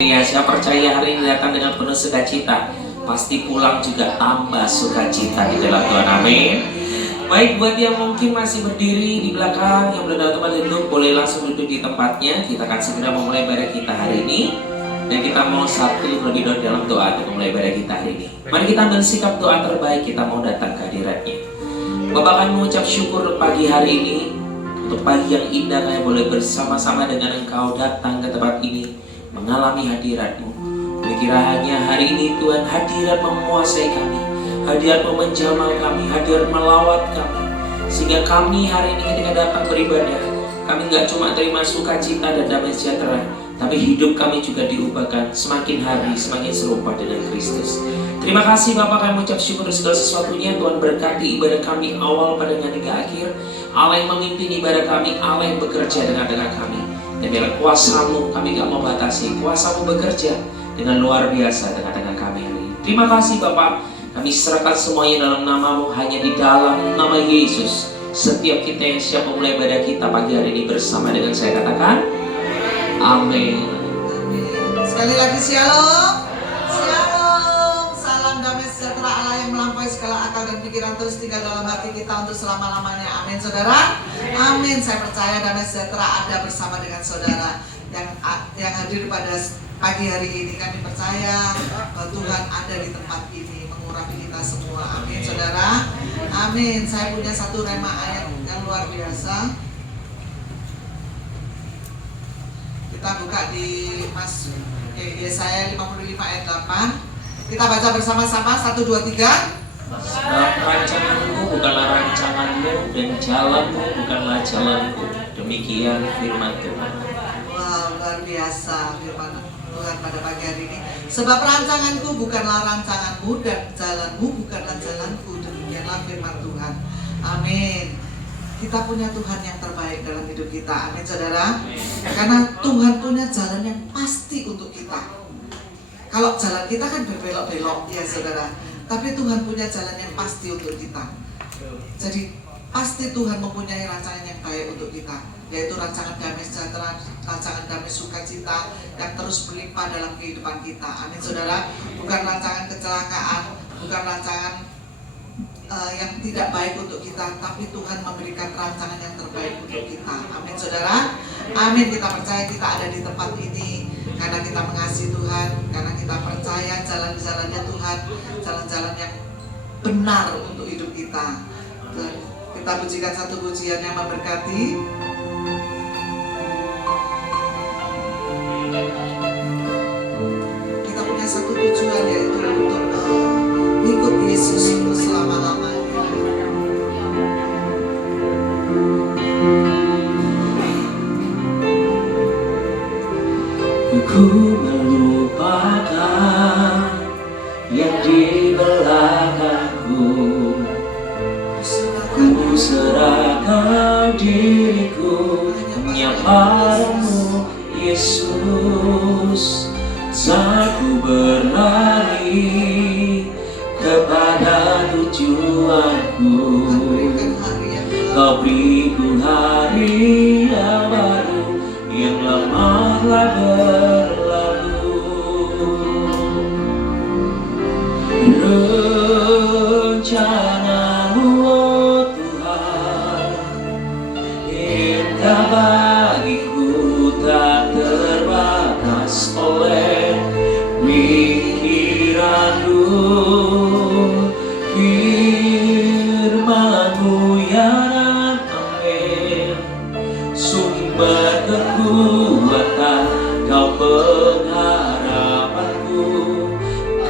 Ya, saya percaya hari ini datang dengan penuh sukacita, pasti pulang juga tambah sukacita di dalam Tuhan. Amin. Baik, buat yang mungkin masih berdiri di belakang, yang belum dapat tempat duduk, boleh langsung duduk di tempatnya. Kita akan segera memulai ibadah kita hari ini, dan kita mau satu lebih dulu dalam doa untuk memulai ibadah kita hari ini. Mari kita ambil sikap doa terbaik, kita mau datang ke hadirat-Nya. Bapak akan mengucap syukur pagi hari ini, untuk pagi yang indah kami boleh bersama-sama dengan Engkau datang ke tempat ini, mengalami hadirat-Mu. Kiranya hari ini Tuhan hadirat memuasai kami, hadirat menjamah kami, hadirat melawat kami, sehingga kami hari ini ketika datang beribadah, kami nggak cuma terima sukacita dan damai sejahtera, tapi hidup kami juga diubahkan semakin hari semakin serupa dengan Kristus. Terima kasih Bapak, kami mengucap syukur untuk segala sesuatunya. Tuhan berkati ibadah kami awal pada hingga akhir. Allah yang memimpin ibadah kami, Allah yang bekerja dengan kami. Dan biarlah kuasa-Mu, kami gak mau batasi, kuasa-Mu bekerja dengan luar biasa dengan kami hari ini. Terima kasih Bapak, kami serahkan semuanya dalam nama-Mu, hanya di dalam nama Yesus. Setiap kita yang siap memulai ibadah kita pagi hari ini bersama dengan saya katakan, amin. Sekali lagi shalom. Shalom. Salam damai sejahtera Allah yang melampaui segala akal dan pikiran terus tinggal dalam hati kita untuk selama-lamanya. Amin saudara. Amin. Saya percaya damai sejahtera ada bersama dengan saudara yang hadir pada pagi hari ini. Kami percaya bahwa Tuhan ada di tempat ini mengurapi kita semua. Amin saudara. Amin. Saya punya satu rema ayat yang luar biasa. Kita buka di Yesaya 55 ayat 8. Kita baca bersama-sama 1, 2, 3. Sebab rancanganku bukanlah rancanganmu, dan jalanmu bukanlah jalanku. Demikian firman Tuhan. Wow, luar biasa firman Tuhan pada pagi hari ini. Sebab rancanganku bukanlah rancanganmu, dan jalanmu bukanlah jalanku. Demikianlah firman Tuhan. Amin. Kita punya Tuhan yang terbaik dalam hidup kita. Amin saudara. Karena Tuhan punya jalan yang pasti untuk kita. Kalau jalan kita kan berbelok-belok ya saudara, tapi Tuhan punya jalan yang pasti untuk kita. Jadi pasti Tuhan mempunyai rancangan yang baik untuk kita, yaitu rancangan damai sejahtera, rancangan damai sukacita yang terus berlimpah dalam kehidupan kita. Amin saudara. Bukan rancangan kecelakaan, bukan rancangan yang tidak baik untuk kita, tapi Tuhan memberikan rancangan yang terbaik untuk kita. Amin saudara. Amin. Kita percaya kita ada di tempat ini karena kita mengasihi Tuhan, karena kita percaya jalan-jalannya Tuhan, jalan-jalan yang benar untuk hidup kita. Dan kita pujikan satu pujian yang memberkati. Kita punya satu tujuan, yaitu untuk ikut Yesus untuk selama-lamanya. Ku melupakan yang di belakangku, ku serahkan diriku hanya padamu Yesus. Saat ku berlari kepada tujuanku, Kau beriku hari yang baru, yang lama telah berlalu. Rencana-Mu oh Tuhan, indah bagiku, tak terbatas oleh pikiran-Mu. Firman-Mu yang amin, sumber kekuatan, Kau pengharapanku,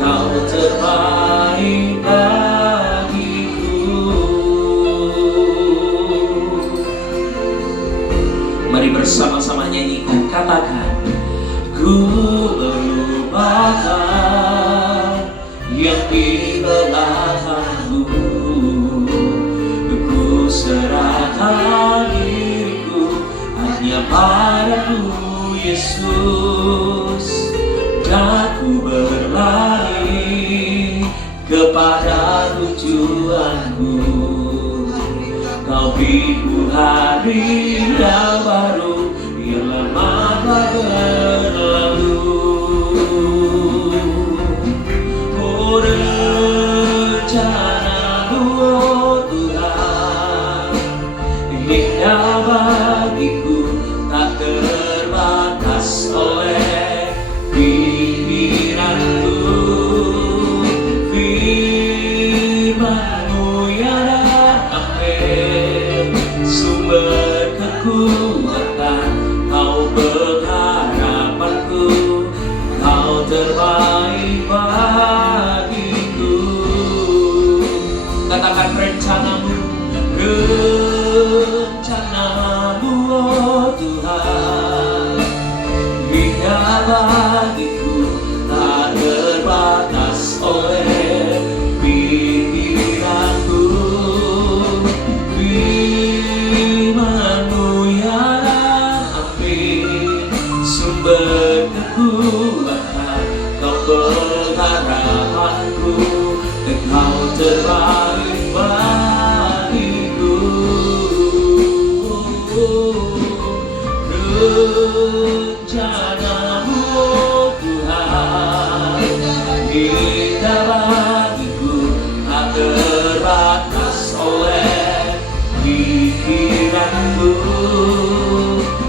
Kau terbaik bagiku. Mari bersama-sama nyanyikan, katakan, ku melupakan yang di belakangku, ku serahkan diriku hanya padamu Yesus. Dan ku berlari kepada tujuanku, Kau beriku hari yang baru, yang lama telah berlalu. Indah bagiku tak terbatas oleh pikiranku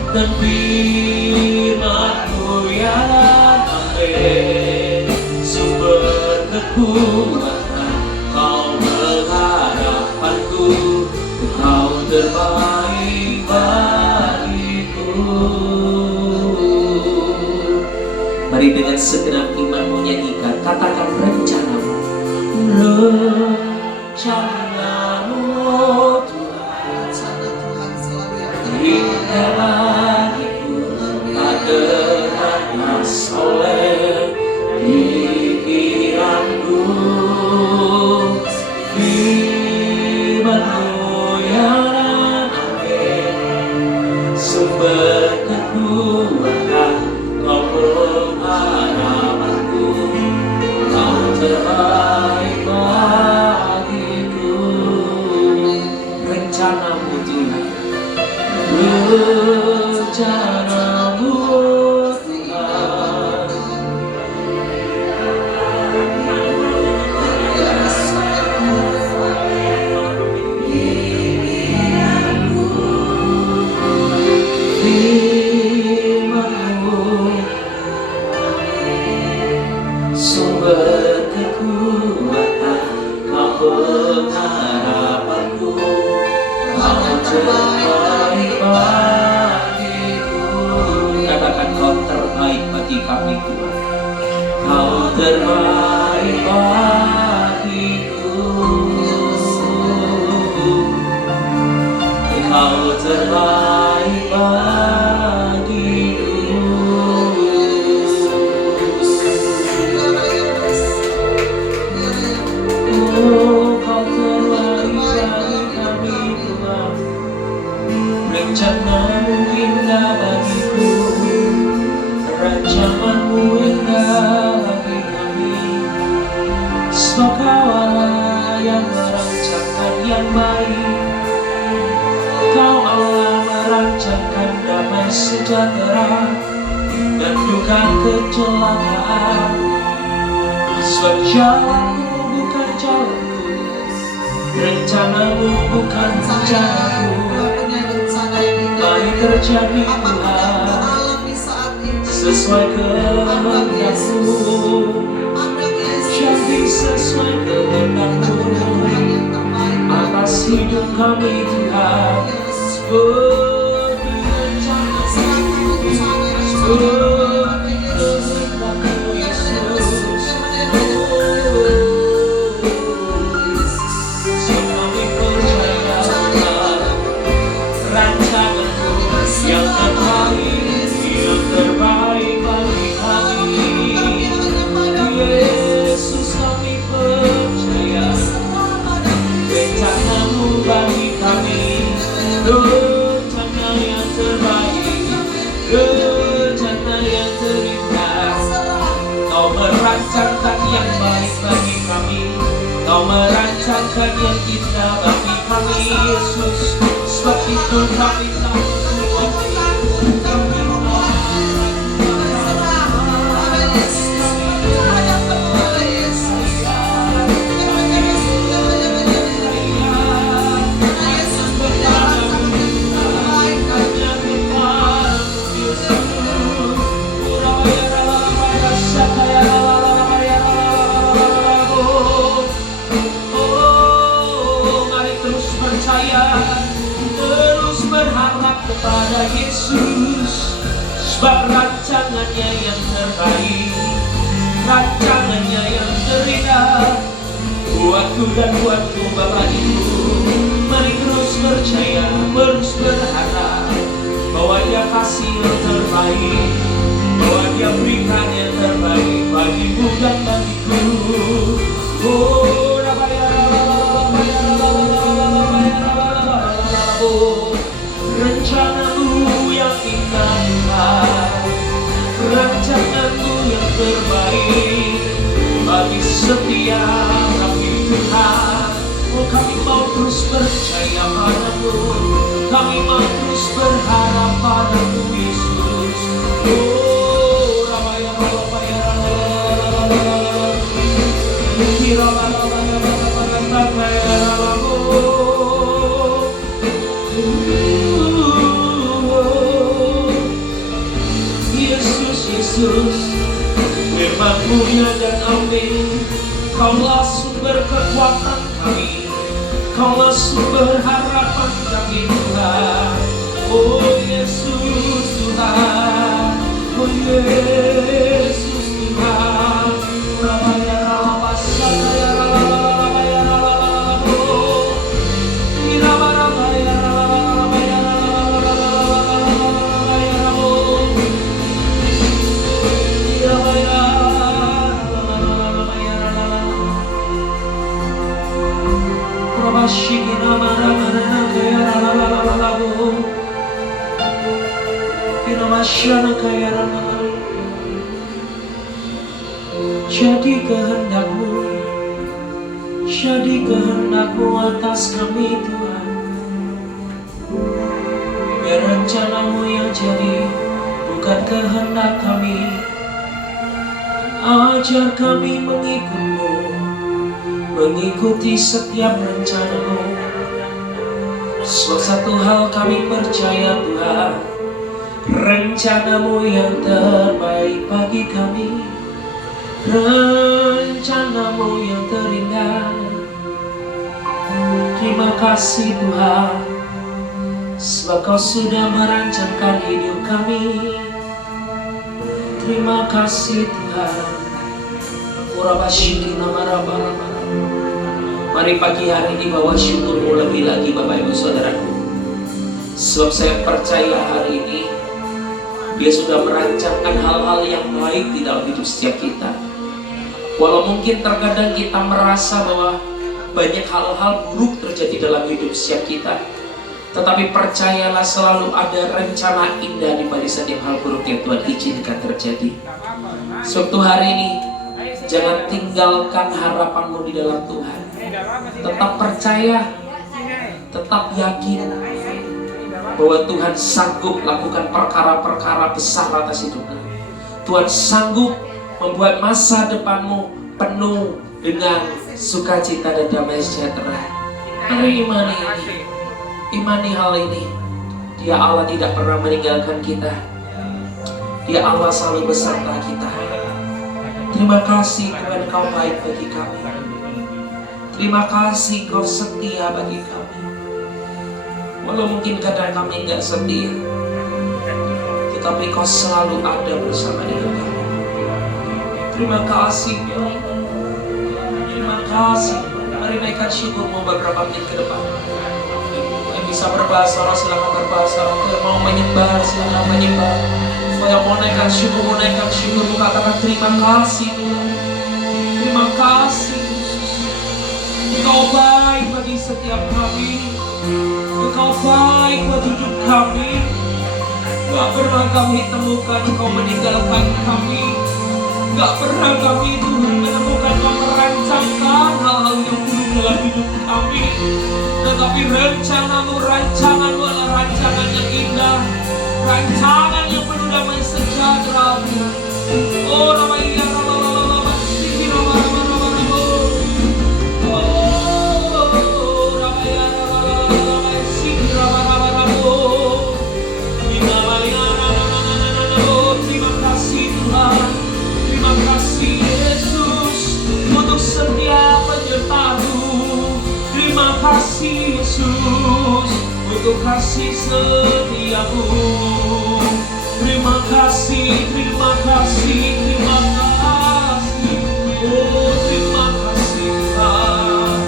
dan firman-Mu ya Amin. Sumber kekuatan Kau pengharapanku, Kau terbaik bagiku. Mari dengan segenap iman menyanyikan, katakan rencanamu. Rencanamu Tuhan, Tuhan selalu yang indah bagiku, tak terbatas oleh pikiranku. Firman-Mu ya Amin. Sumber kekuatan Kau pengharapanku, Kau terbaik bagiku. Rencana-Mu Tuhan, rencana-Mu Tuhan. Firman-Mu sumber kekuatan, Kau pengharapanku, Kau terbaik bagiku. Katakan Kau terbaik bagi kami Tuhan, Kau terbaik bagiku, Kau terbaik bagiku. Oh, Kau terbaik bagi kami Tuhan. Rencana-Mu indah bagiku, rancangan-Mu indah bagi kami. Sebab Kau Allah yang merancangkan yang baik, Kau Allah merancangkan damai sejahtera dan bukan kecelakaan. Sebab jalanmu bukan jalanku, rencana-Mu bukan rencanaku. Mari terjadi Tuhan sesuai kehendak-Mu, jadi sesuai kehendak-Mu atas hidup kami Tuhan. Merancangkan yang baik bagi kami, Kau merancangkan yang indah bagi kami Yesus. Sebab itu kami tak terus berharap kepada Yesus. Sebab rancangannya yang terbaik, rancangannya yang terindah buatku dan buatmu Bapak Ibu. Mari terus percaya, terus berharap bahwa Dia kasih yang terbaik, bahwa Dia berikan yang terbaik bagimu dan bagiku. Oh, rencana-Mu yang indah Tuhan, rancangan-Mu yang terbaik bagi setiap kami Tuhan. Oh, kami mau terus percaya padamu, kami mau terus berharap padamu Yesus. Oh, Rabaya, Rabaya, Rabaya, Rabaya, Rabaya, Firman-Mu ya dan amin. Kaulah sumber kekuatan kami, Kaulah sumber harapan kami Tuhan. Oh Yesus Tuhan, oh Yesus Tuhan. Rabaya rabasa ya rabaya rabaya rabaya jadi kehendak-Mu, jadi kehendak-Mu atas kami Tuhan. Biar rencana-Mu yang jadi, bukan kehendak kami. Ajar kami mengikut-Mu, mengikuti setiap rencana-Mu. Suatu hal kami percaya Tuhan, rencana-Mu yang terbaik bagi kami, rencana-Mu yang terindah. Terima kasih Tuhan, sebab Kau sudah merancangkan hidup kami. Terima kasih Tuhan. Mari pagi hari ini bawa syukur-Mu lebih lagi Bapak Ibu Saudaraku. Sebab saya percaya hari ini Dia sudah merancangkan hal-hal yang baik di dalam hidup setiap kita. Walau mungkin terkadang kita merasa bahwa banyak hal-hal buruk terjadi dalam hidup setiap kita, tetapi percayalah selalu ada rencana indah di balik setiap hal buruk yang Tuhan izinkan terjadi. Suatu hari ini jangan tinggalkan harapanmu di dalam Tuhan. Tetap percaya, tetap yakin bahwa Tuhan sanggup lakukan perkara-perkara besar atas hidupmu. Tuhan sanggup membuat masa depanmu penuh dengan sukacita dan damai sejahtera. Mari imani ini, imani hal ini. Dia Allah tidak pernah meninggalkan kita. Dia Allah selalu beserta kita. Terima kasih Tuhan, Kau baik bagi kami. Terima kasih Kau setia bagi kami. Walau mungkin kadang kami nggak setia, tetapi Kau selalu ada bersama dengan kami. Terima kasih ya. Terima kasih. Mari naikkan syukurmu beberapa menit ke depan. Yang bisa berbahasa roh silakan berbahasa roh. Yang mau menyembah silakan menyembah. Yang mau naikkan syukurmu, katakan terima kasih Tuhan. Terima kasih Yesus. Engkau baik bagi setiap kami. Engkau baik buat hidup kami. Gak pernah kami temukan Engkau meninggalkan kami. Gak pernah kami Tuhan menemukan Kau merancangkan hal-hal yang buruk dalam hidup kami. Tetapi rencana-Mu adalah rancangan yang indah, rancangan yang penuh damai sejahtera. Oh namanya terima kasih Tuhan. Terima kasih Yesus untuk setiap penyertaan-Mu. Terima kasih Yesus untuk kasih setia-Mu. Terima kasih, terima kasih, terima kasih. Oh terima kasih Tuhan.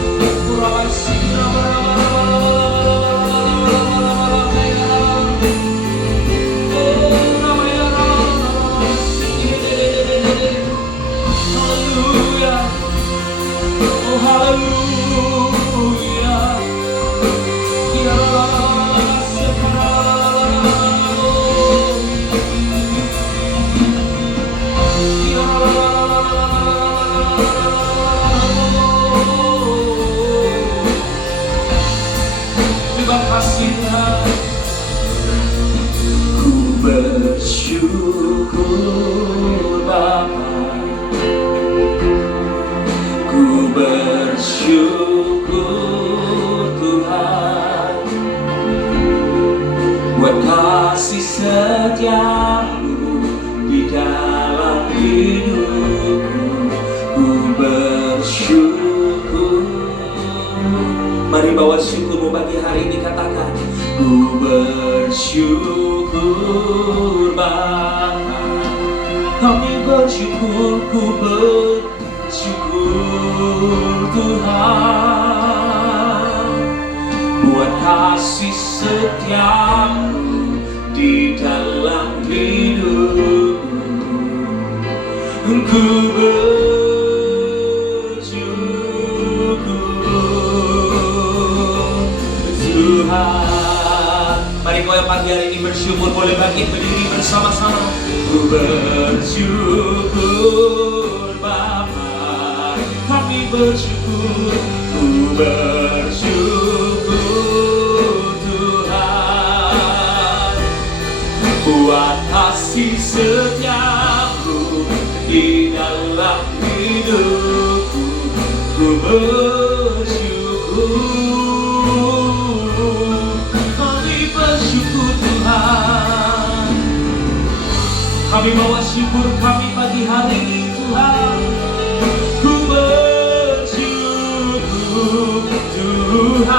Terima kasih Tuhan. Ku bersyukur Bapa, ku bersyukur Tuhan buat kasih setiamu di dalam hidupku, ku bersyukur. Mari bawa syukurmu pagi hari ini, katakan, ku bersyukur Bapa. Kami bersyukur, ku bersyukur Tuhan, buat kasih setiamu di dalam hidupku. Ku bersyukur Tuhan. Mari kau yang pagi hari ini bersyukur boleh bangkit berdiri bersama-sama. Ku bersyukur Bapa, kami bersyukur, ku bersyukur Tuhan, buat kasih setiamu di dalam hidupku. Ku bersyukur, kami bersyukur Tuhan. Kami bawa syukur kami pagi hari ini Tuhan. Ku bersyukur Tuhan,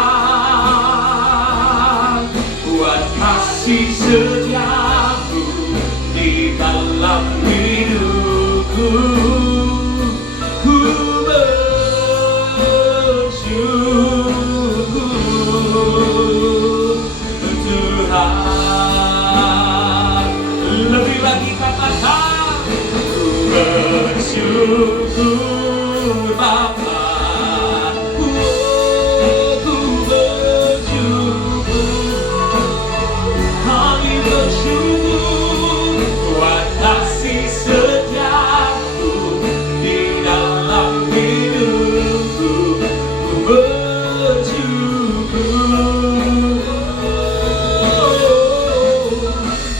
buat kasih setiamu di dalam hidupku. Ku bersyukur Tuhan. Lebih lagi katakan, ku bersyukur Bapa. Ku bersyukur, kami bersyukur buat kasih setiamu di dalam hidupku. Ku bersyukur,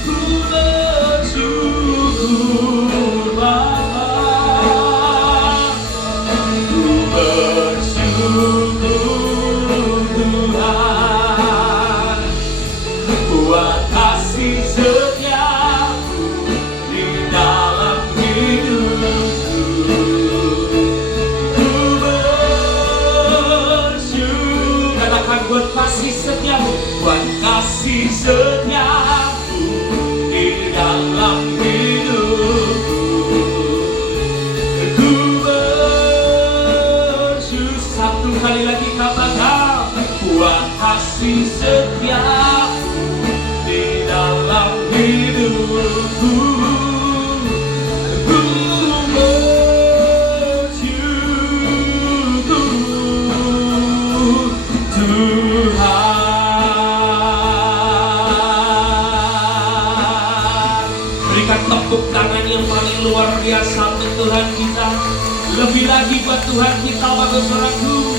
ku bersyukur Bapa. Ku bersyukur Tuhan, buat kasih setiamu di dalam hidupku. Ku bersyukur, katakan, buat kasih setiamu, buat kasih setiamu di dalam hidupku. Ku bersyukur, satu kali lagi katakan, buat kasih setiamu di dalam hidupku. Ku bersyukur Tuhan. Berikan tepuk tangan yang paling luar biasa untuk Tuhan kita. Lebih lagi buat Tuhan kita, Bapak Saudaraku.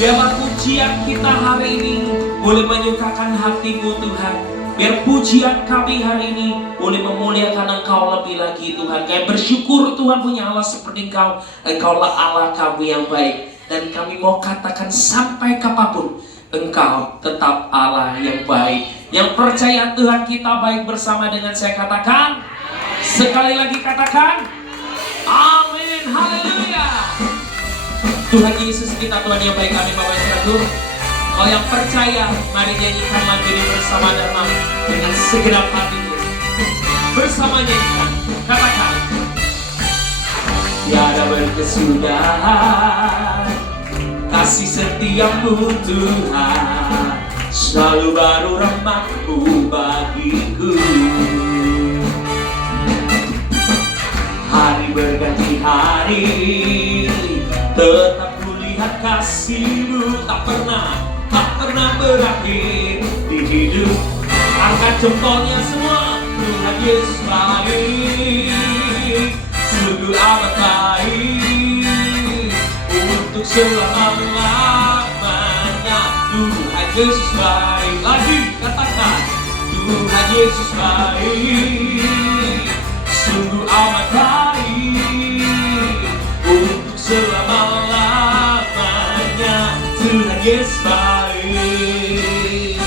Biarlah pujian kita hari ini boleh menyukakan hatimu Tuhan. Biar pujian kami hari ini boleh memuliakan Engkau lebih lagi Tuhan. Kami bersyukur Tuhan punya Allah seperti Engkau. Engkaulah Allah kami yang baik. Dan kami mau katakan sampai kapanpun, Engkau tetap Allah yang baik. Yang percaya Tuhan kita baik bersama dengan saya katakan. Sekali lagi katakan, amin, haleluya. Tuhan Yesus kita, Tuhan yang baik, kami Bapak Saudaraku. Kau yang percaya, mari nyanyikan lagu ini bersama dalam dengan segenap hatimu. Bersama nyanyikan, katakan, tiada berkesudahan kasih setiamu Tuhan, selalu baru rahmat-Mu bagiku. Hari berganti hari, tetap kulihat kasih-Mu tak pernah berakhir di hidup. Angkat jempolnya semua, Tuhan Yesus baik, sungguh amat baik, untuk selama-lamanya. Tuhan Yesus baik, lagi katakan, Tuhan Yesus baik, sungguh amat baik, untuk selama-lamanya. Tuhan Yesus baik.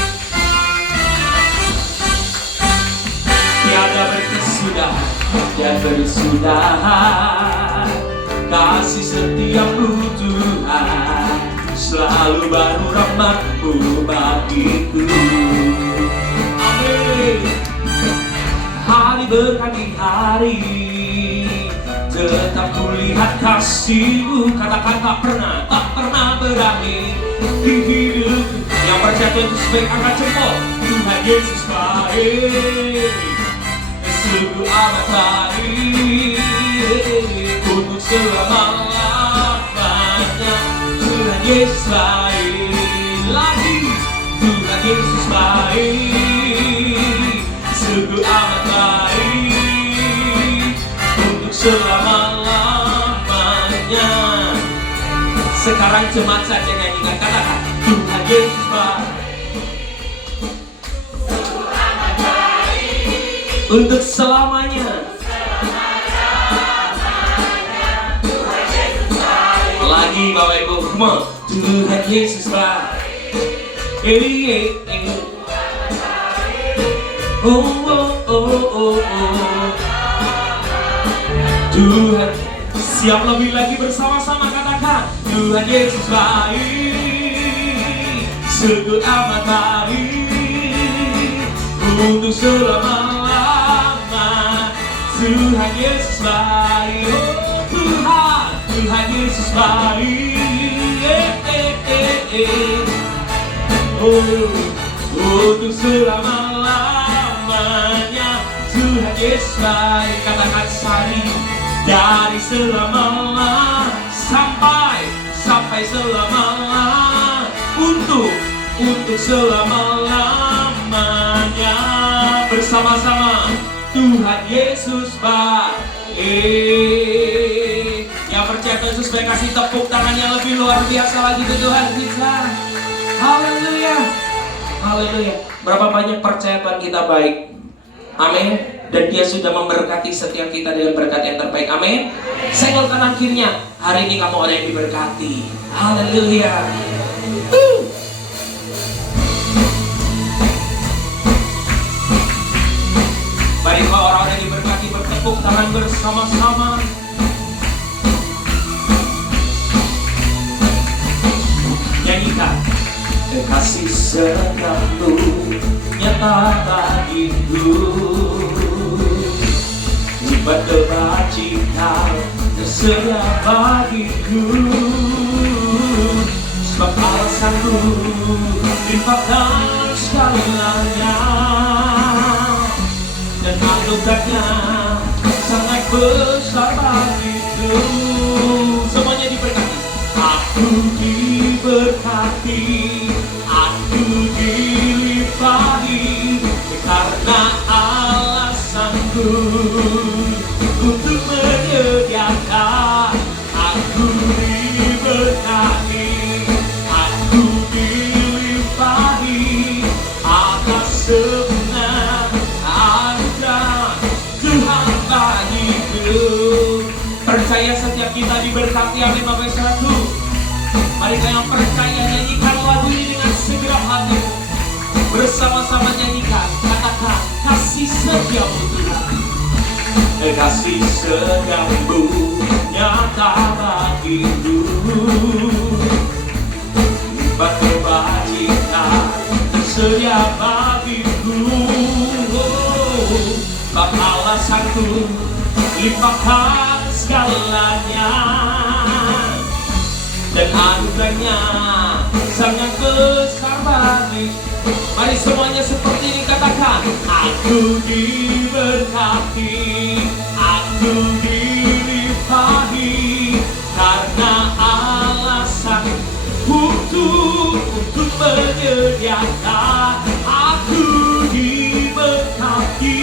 Tiada berkesudahan, tiada kesudahan. Kasih setiamu Tuhan, selalu baru rahmat-Mu bagiku. Amin. Hari berganti hari, tetap kulihat kasih-Mu. Katakan tak pernah berakhir di hidupku. Yang percaya Tuhan Yesus baik, angkat jempol. Tuhan Yesus baik, sungguh amat baik, untuk selama-lamanya. Tuhan Yesus baik lagi, Tuhan Yesus baik, sungguh amat baik, untuk selama-lamanya. Sekarang jemaat saja nyanyikan, katakan Tuhan Yesus baik, untuk selamanya. Lagi Bapak Ibu, come on. Tuhan Yesus baik. Oh, oh, oh, oh, oh. Tuhan, siap lebih lagi bersama-sama katakan Tuhan Yesus baik, sungguh amat baik, untuk selama-lama. Tuhan Yesus baik, oh Tuhan, Tuhan Yesus baik, oh, untuk selama-lamanya. Tuhan Yesus baik, katakan sari, dari selama-lama sampai selama-lama, untuk selama-lamanya. Bersama-sama Tuhan Yesus baik. Yang percaya Yesus baik, kasih tepuk tangan yang lebih luar biasa lagi ke Tuhan kita. Haleluya, haleluya. Berapa banyak percaya Tuhan kita baik? Amin. Dan Dia sudah memberkati setiap kita dengan berkat yang terbaik. Amin. Senggol kanan kirinya, hari ini kamu orang yang diberkati. Haleluya. Mari orang-orang yang diberkati bertepuk tangan bersama-sama. Nyanyikan. Kasih setiamu nyata bagiku, lipat kebajikan tersedia bagiku. Sebab alasanku limpahkan segalanya, dan anugerahnya sangat besar bagiku. Semuanya diberkati. Aku diberkati, aku dilimpahi, karena alasanku untuk menyediakan. Aku diberkati, aku dilimpahi, atas sebenar anugerah Tuhan bagiku. Percaya setiap kita diberkati. Amin. Bapak satu, mari yang percaya nyanyikan lagu ini dengan segenap hatimu. Bersama-sama nyanyikan, katakan kasih setiamu Tuhan, kasih setiamu nyata bagiku, lipat kebajikan tersedia bagiku. Bab alasanku limpahkan segalanya, dan anugerahnya sangat besar bagiku. Mari semuanya seperti ini katakan, aku diberkati, aku dilimpahi, karena alasan untuk menyediakan. Aku diberkati,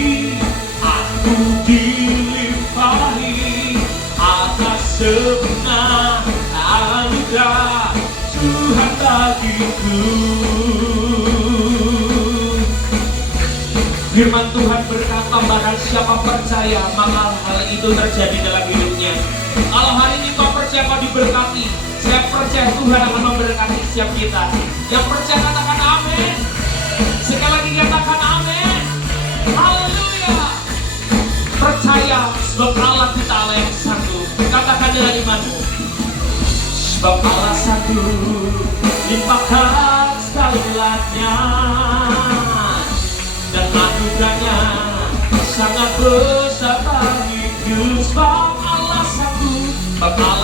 aku dilimpahi, atas sebenar anugerah Tuhan bagiku. Firman Tuhan berkata, barang siapa percaya maka hal itu terjadi dalam hidupnya. Kalau hari ini kau percaya kau diberkati, saya percaya Tuhan akan memberkati setiap kita. Yang percaya katakan amin. Sekali lagi katakan amin. Haleluya. Percaya Sebab Allah kita Allah yang sanggup. Katakan dengan imanmu. Sebab Allah sanggup limpahkan segala-galanya, dan anugerahnya sangat besar bagiku. Sebab Allah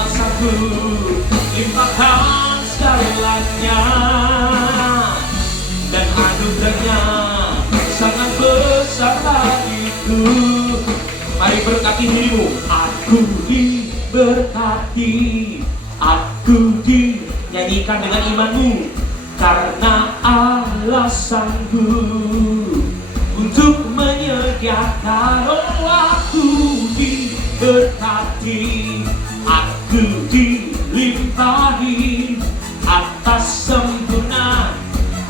sanggup limpahkan segala-galanya, dan anugerahnya sangat besar bagiku. Mari berkati dirimu. Aku diberkati, aku dinyanyikan dengan imanmu, karena Allah sanggup untuk menyediakan. Oh, aku diberkati, aku dilimpahi atas sempurna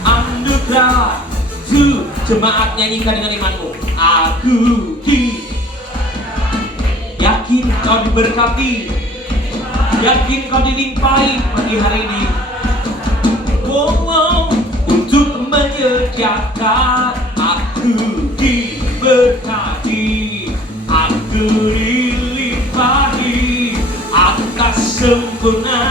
anugerah. Jemaat nyanyikan dengan imanmu. Aku yakin kau diberkati, yakin kau dilimpahi pagi hari ini. Untuk menyediakan. Aku diberkati, aku dilimpahi atas sempurna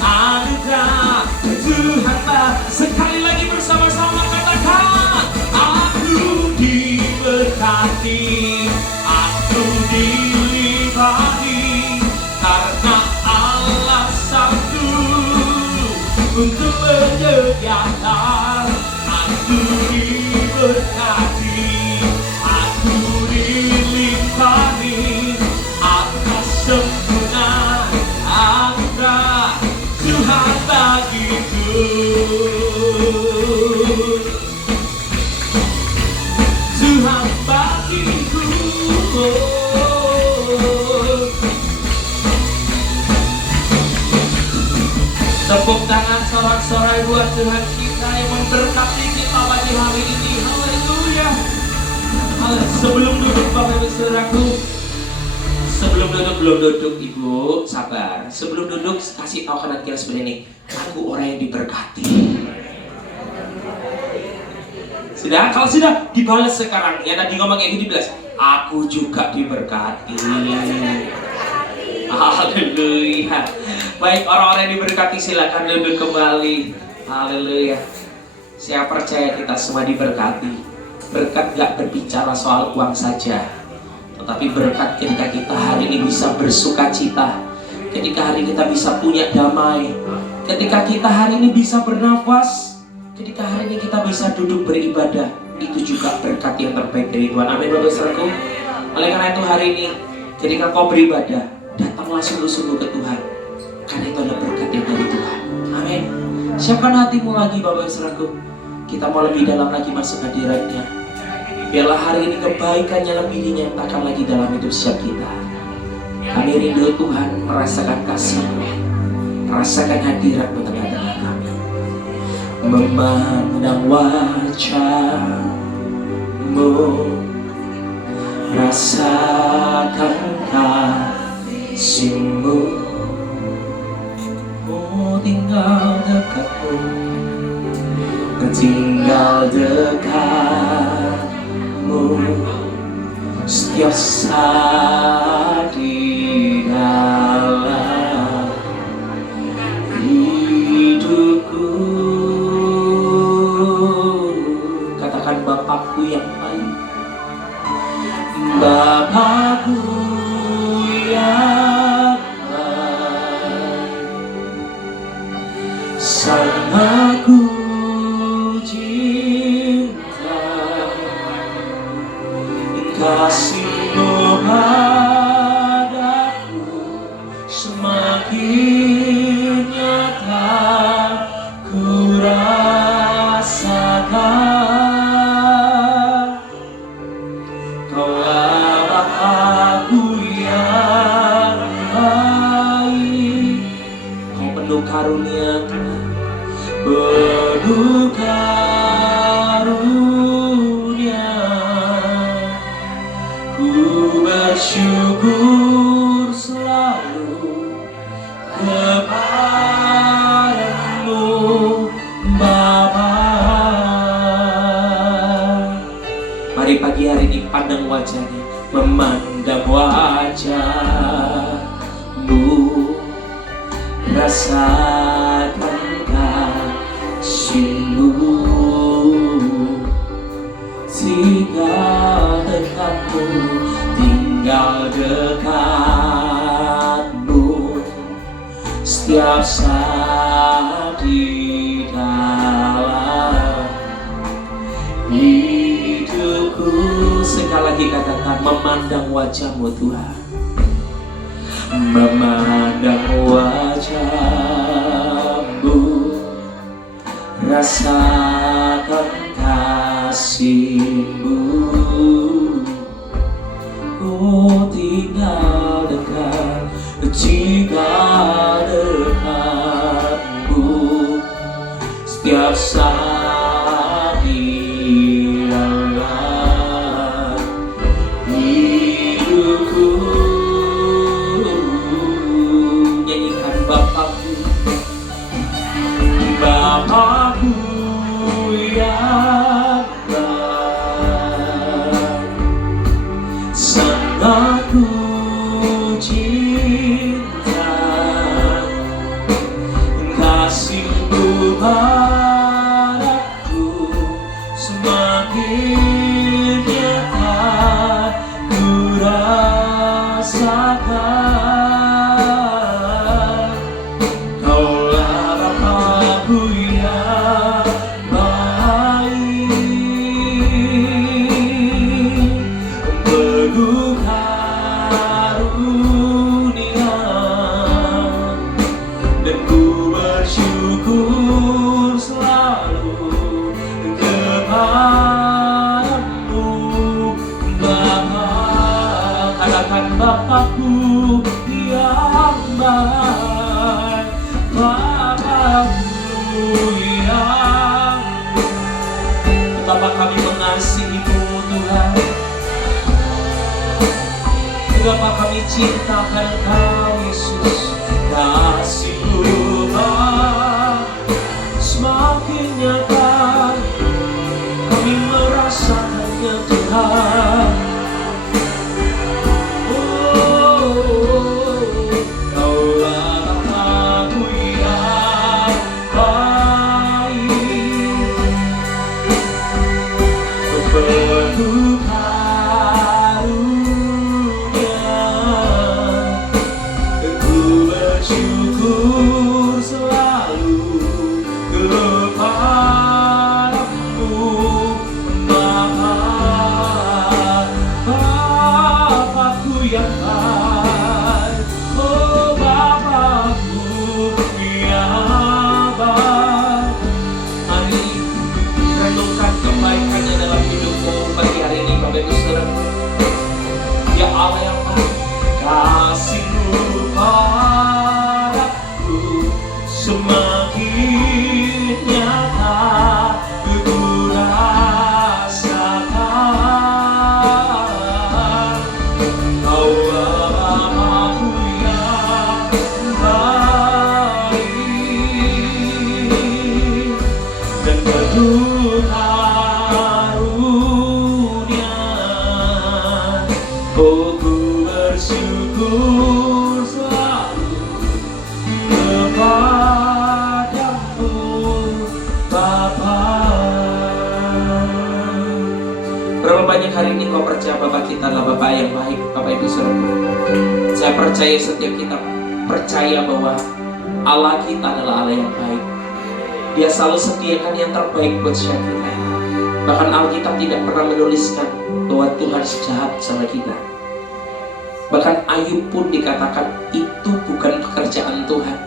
anugerah Tuhan. Sekali lagi bersama-sama katakan. Aku diberkati, aku dilimpahi, karena Allah sanggup untuk menyediakan. Aku diberkati, aku dilimpahi atas sempurna anugerah Tuhan bagiku. Tuhan bagiku. Tepuk tangan sorak-sorai buat Tuhan kita yang memberkati kita pagi hari ini. Haleluya. Sebelum duduk Bapak Ibu Saudaraku, sebelum duduk, belum duduk Ibu, sabar. Sebelum duduk kasih tahu kanan kiri seperti ini. Aku orang yang diberkati. Sudah? Kalau sudah dibalas sekarang. Ya tadi ngomong kayak gini bilas. Aku juga diberkati. Haleluya. Baik, orang-orang yang diberkati silakan duduk kembali. Haleluya. Saya percaya kita semua diberkati. Berkat gak berbicara soal uang saja, tetapi berkat ketika kita hari ini bisa bersuka cita, ketika hari kita bisa punya damai, ketika kita hari ini bisa bernafas, ketika hari ini kita bisa duduk beribadah. Itu juga berkat yang terbaik dari Tuhan. Amin Bapak Saudaraku. Oleh karena itu hari ini ketika kau beribadah, datanglah sungguh-sungguh ke Tuhan, karena itu ada berkat yang dari Tuhan. Amin. Siapkan hatimu lagi Bapak Saudaraku. Kita mau lebih dalam lagi masuk hadiratnya. Biarlah hari ini kebaikannya lebih dinyatakan lagi dalam hidup setiap kita. Kami rindu Tuhan merasakan kasih-Mu, merasakan hadirat-Mu tengah-tengah kami. Memandang wajah-Mu, rasakan kasih-Mu. Oh, tinggal dekat-Mu, tinggal dekat-Mu setiap saat di dalam hidupku. Katakan Bapakku yang baik, Bapakku yang baik, sangat ku kasih-Mu padaku semakin nyata ku rasakan. Kaulah Bapakku yang baik, Kau penuh karunia Tuhan, penuh bersyukur selalu kepada-Mu Bapa. Mari pagi hari ini pandang wajahnya, memandang memandang wajah-Mu, rasakan kasih-Mu, tinggal dekatmu, tinggal dekatmu, setiap saat di dalam hidupku. Sekali lagi katakan, memandang wajah-Mu Tuhan, memandang wajah-Mu, rasakan kasih-Mu, oh tinggal dekat, tinggal dekatmu, setiap saat di dalam hidupku. Nyanyikan Bapakku, Bapakku yang baik, sangat ku cinta, kasih-Mu padaku semakin nyata ku rasakan. Kaulah Bapakku yang baik, penuh karunia, dan ku bersyukur selalu kepadamu, Bapa. Katakan Bapakku yang baik, Bapakku yang, betapa kami mengasihi-Mu Tuhan, betapa kami cintakan Engkau Yesus. Kasih-Mu semakin nyata, kami merasakannya Tuhan. Oh, Kaulah Bapakku yang baik, penuh karunia, ku bersyukur selalu kepadamu, Bapa. Bapakku yang baik, oh Bapakku yang baik. Mari renungkan kebaikannya dalam hidupmu pagi hari ini, Bapak Ibu Saudara. Ya Allah yang baik, kasih-Mu padaku semakin nyata ku rasakan. Kaulah Bapakku yang baik, dan penuh karunia, oh ku bersyukur selalu kepadamu, Bapa. Berapa banyak hari ini kau percaya Bapak kita adalah Bapak yang baik, Bapak Ibu Saudara? Saya percaya setiap kita percaya bahwa Allah kita adalah Allah yang baik. Dia selalu sediakan yang terbaik buat setiap kita. Bahkan Alkitab tidak pernah menuliskan bahwa Tuhan sejahat sama kita. Bahkan Ayub pun dikatakan itu bukan pekerjaan Tuhan.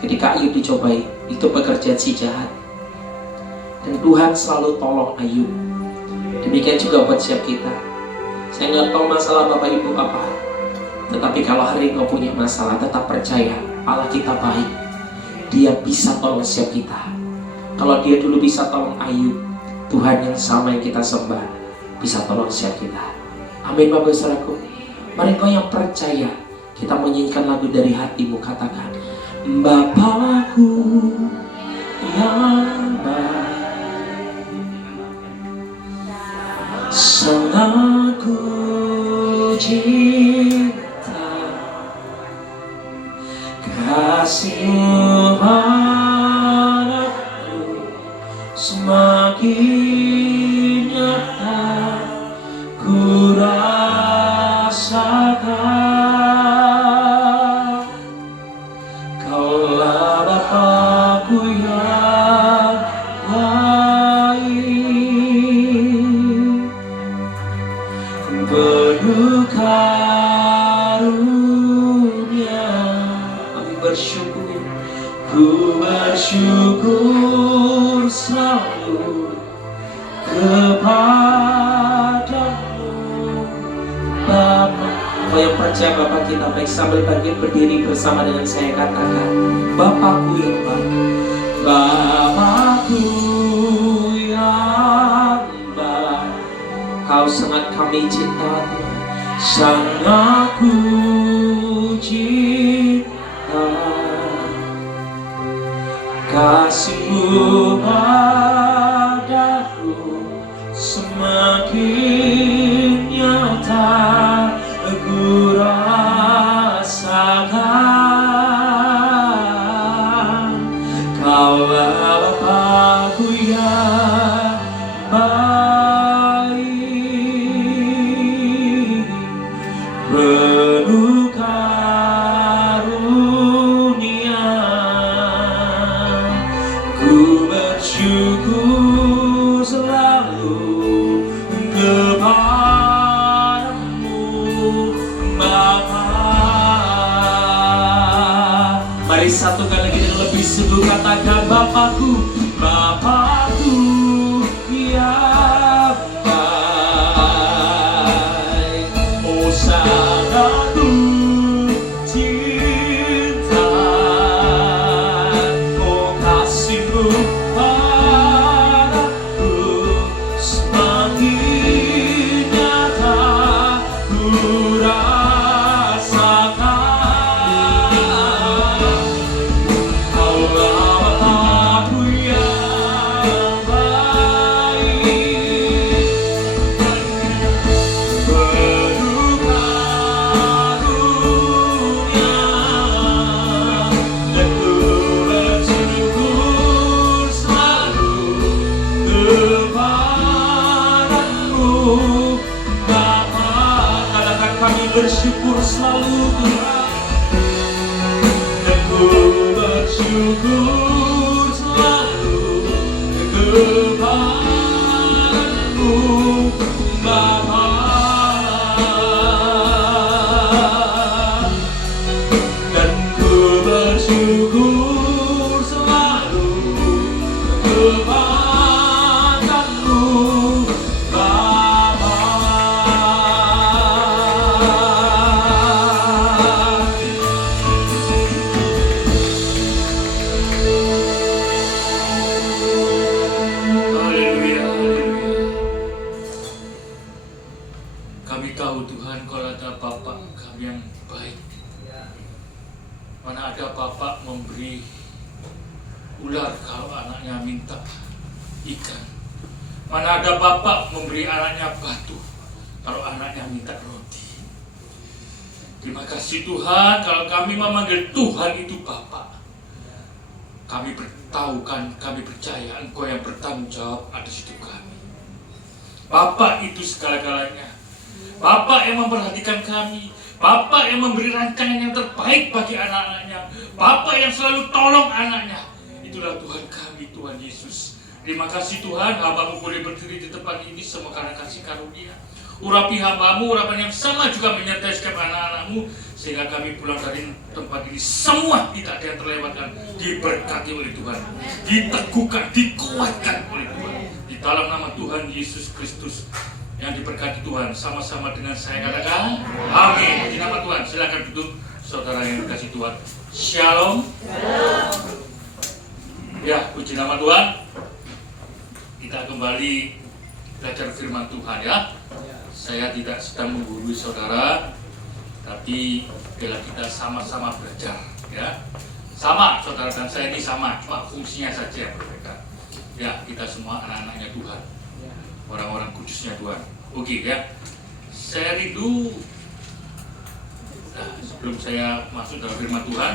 Ketika Ayub dicobai, itu pekerjaan si jahat. Dan Tuhan selalu tolong Ayub. Demikian juga buat setiap kita. Saya nggak tahu masalah Bapak Ibu apa, tetapi kalau hari ini kau punya masalah, tetap percaya Allah kita baik. Dia bisa tolong setiap kita. Kalau Dia dulu bisa tolong Ayub, Tuhan yang sama yang kita sembah bisa tolong setiap kita. Amin Bapak Ibu Saudaraku. Mari kau yang percaya, kita menyanyikan lagu dari hatimu. Katakan, Bapakku yang baik, sangat ku cinta, kasih-Mu padaku semakin nyata ku rasakan. Kaulah Bapa-Ku yang baik, penuh karunia. Kami bersyukur, ku bersyukur selalu kepadamu Bapa. Kau yang percaya Bapa kita baik, sambil berdiri bersama dengan saya katakan, Bapa-Ku yang baik, Bapa-Ku yang baik, Kau sangat kami cinta Tuhan, sangat ku cinta. Kasih-Mu padaku semakin nyata ku rasakan. Kaulah Bapa-Ku yang baik, penuh karunia. Ku bersyukur selalu kepadamu Bapa. Mari satu kali lagi dengan lebih sungguh katakan, Bapa-Ku, Bapa-Ku yang baik. Oh sangat ku cinta, oh kasih-Mu padaku semakin nyata ku rasakan. Kaulah Bapa-Ku yang baik, penuh karunia, dan ku bersyukur selalu kepadamu Bapa. Katakan, kami bersyukur selalu Tuhan, dan ku bersyukur selalu kepadamu Bapa. Dan ku bersyukur selalu kepadamu Bapa. Haleluya, haleluya. Kami tahu Tuhan, kalau ada Bapa kami yang baik. Mana ada Bapa memberi ular kalau anaknya minta ikan. Mana ada Bapa memberi anaknya batu kalau anaknya minta roti. Terima kasih Tuhan, kalau kami memanggil Tuhan itu Bapa. Kami bertahukan, kami percaya Engkau yang bertanggung jawab atas hidup kami. Bapa itu segala-galanya. Bapa yang memperhatikan kami. Bapa yang memberi rancangan yang terbaik bagi anak-anaknya. Bapa yang selalu tolong anaknya. Itulah Tuhan kami, Tuhan Yesus. Terima kasih Tuhan, hamba-Mu boleh berdiri di tempat ini semua karena kasih karunia. Urapi hamba-Mu, urapan yang sama juga menyertai setiap anak-anak-Mu, sehingga kami pulang dari tempat ini semua tidak ada yang terlewatkan, diberkati oleh Tuhan, diteguhkan, dikuatkan oleh Tuhan. Di dalam nama Tuhan Yesus Kristus yang diberkati Tuhan, sama-sama dengan saya katakan, amin. Di nama Tuhan, silakan duduk saudara yang dikasih Tuhan. Shalom. Ya, puji nama Tuhan. Kita kembali belajar firman Tuhan ya. Saya tidak sedang menggurui saudara, tapi bila kita sama-sama belajar ya. Sama, saudara dan saya ini sama, cuma fungsinya saja yang berbeda. Ya, kita semua anak-anaknya Tuhan, orang-orang kudusnya Tuhan. Oke ya, saya rindu sebelum saya masuk dalam firman Tuhan,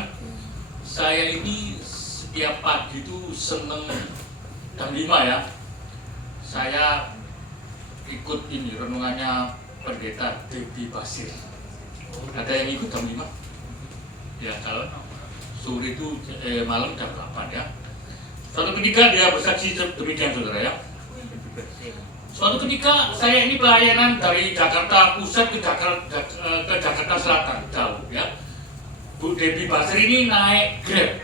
saya ini setiap pagi itu seneng jam 5 ya. Saya ikut ini renungannya pendeta Debbie Basir. Ada yang ikut jam 5? Ya, kalau sore itu malam jam 8 ya. Suatu ketika dia bersaksi demikian saudara ya. Suatu ketika saya ini pelayanan dari Jakarta Pusat ke Jakarta Selatan jauh ya. Bu Debbie Basir ini naik Grab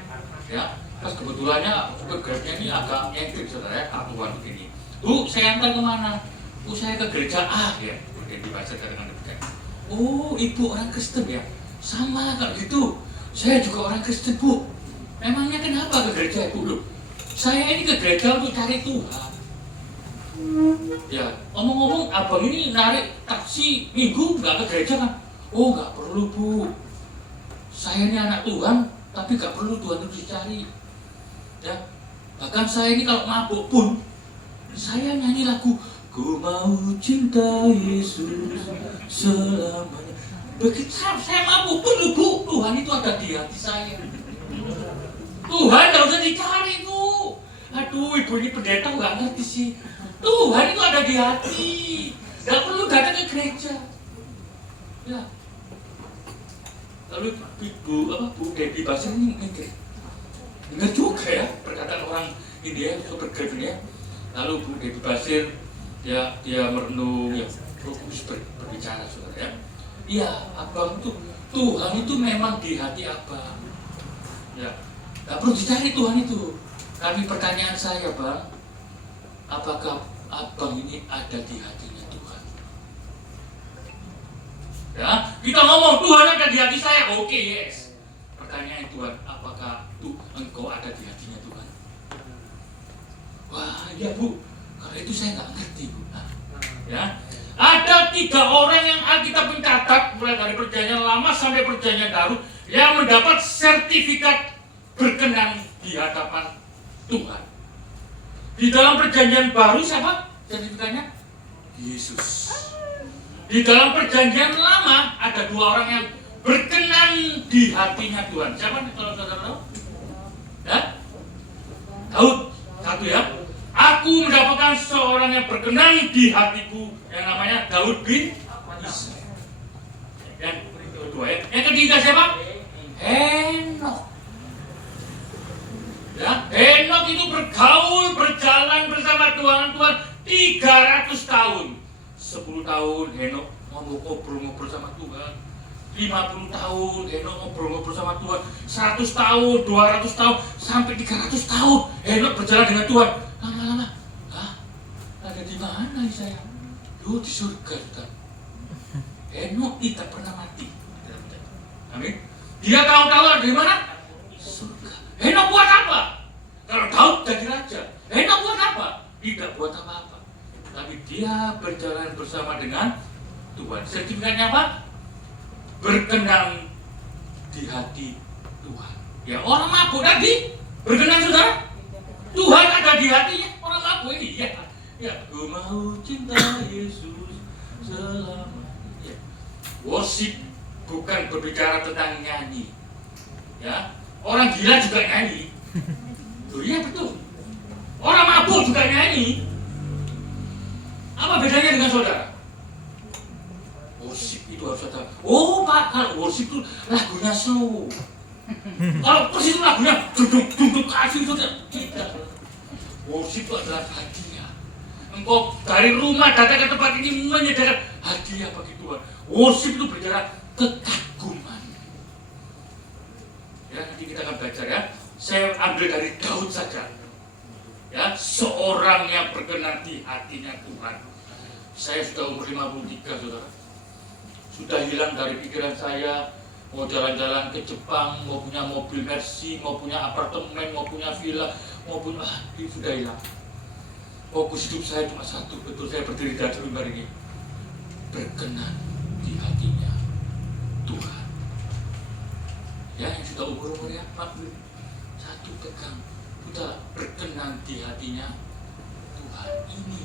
ya. Pas kebetulannya Grabnya ini agak nyentrik saudara ya, aturan begini. Bu, saya antar kemana? Bu, saya ke gereja A ya. Bu Debbie Basir dengan demikian. Oh, ibu orang Kristen ya? Sama kalau gitu. Saya juga orang Kristen bu. Memangnya kenapa ke gereja ibu loh? Saya ini ke gereja untuk cari Tuhan. Ya, ngomong-ngomong abang ini narik taksi minggu nggak ke gereja kan? Oh nggak perlu bu. Saya ini anak Tuhan, tapi nggak perlu Tuhan itu dicari. Ya, bahkan saya ini kalau mabuk pun, saya nyanyi lagu Ku mau cinta Yesus selamanya. Begitu saya mabuk pun bu, Tuhan itu ada di hati saya. Tuhan nggak usah dicari bu. Aduh, ibu ini pendeta nggak ngerti sih. Tuhan itu ada di hati, nggak perlu datang ke gereja. Ya. Lalu Bu Debbie Basir ini mikir, dengar juga ya perkataan orang India super Grab ini ya. Lalu Bu Debbie Basir dia merenung ya, terus berbicara saudara ya. Iya, abang itu Tuhan itu memang di hati abang. Ya, nggak perlu dicari Tuhan itu. Tapi pertanyaan saya bang, apakah abang ini ada di hatinya Tuhan? Ya, kita ngomong Tuhan ada di hati saya, oke yes. Pertanyaan Tuhan, apakah engkau ada di hatinya Tuhan? Wah ya bu, kalau itu saya nggak ngerti bu. Nah, ya, ada 3 orang yang Alkitab mencatat mulai dari Perjanjian Lama sampai Perjanjian Baru yang mendapat sertifikat berkenan di hadapan Tuhan. Di dalam Perjanjian Baru siapa sertifikatnya? Yesus. Di dalam Perjanjian Lama ada 2 orang yang berkenan di hatinya Tuhan. Siapa kalau saudara tahu? Ya? Daud. Satu ya. Aku mendapatkan seorang yang berkenan di hatiku yang namanya Daud bin Isai. Yang kedua ya. Yang ketiga siapa? Henok. Ya, Henok itu bergaul, berjalan bersama Tuhan 300 tahun. 10 tahun Henok ngobrol-ngobrol sama Tuhan. 50 tahun Henok ngobrol-ngobrol sama Tuhan. 100 tahun, 200 tahun, sampai 300 tahun Henok berjalan dengan Tuhan. Lama-lama, ada di mana saya? Loh, di surga Tuhan. Henok tidak pernah mati. Amin. Dia tahu-tahu ada di mana? Surga. Henok buat apa? Kalau Daud jadi raja, Henok buat apa? Tidak buat apa-apa. Tapi dia berjalan bersama dengan Tuhan. Sertifikatnya apa? Berkenan di hati Tuhan. Ya orang mabuk tadi berkenan saudara? Tuhan ada di hatinya orang mabuk ini. Ya, ya. Ku mau cinta Yesus selamanya. Ya. Worship bukan berbicara tentang nyanyi. Ya, orang gila juga nyanyi. Tuh, iya betul. Orang mabuk juga nyanyi. Apa bedanya dengan saudara? Worship itu harus ada. Oh pak, kalau worship itu lagunya slow. Kalau persis itu lagunya duduk kasih saudara. Tidak. Worship itu adalah hatinya. Engkau dari rumah datang ke tempat ini menyediakan hadiah bagi Tuhan. Worship itu berbicara kekaguman. Ya, nanti kita akan belajar ya. Saya ambil dari Daud saja. Ya, seorang yang berkenan di hatinya Tuhan. Saya sudah umur 53 saudara. Sudah hilang dari pikiran saya mau jalan-jalan ke Jepang, mau punya mobil Mercy, mau punya apartemen, mau punya villa, mau punya itu sudah hilang. Fokus hidup saya cuma satu, betul saya berdiri di atas mimbar ini. Berkenan di hatinya Tuhan. Ya, yang sudah umur ya, Pak. Satu pegang, sudah berkenan di hatinya Tuhan. Ini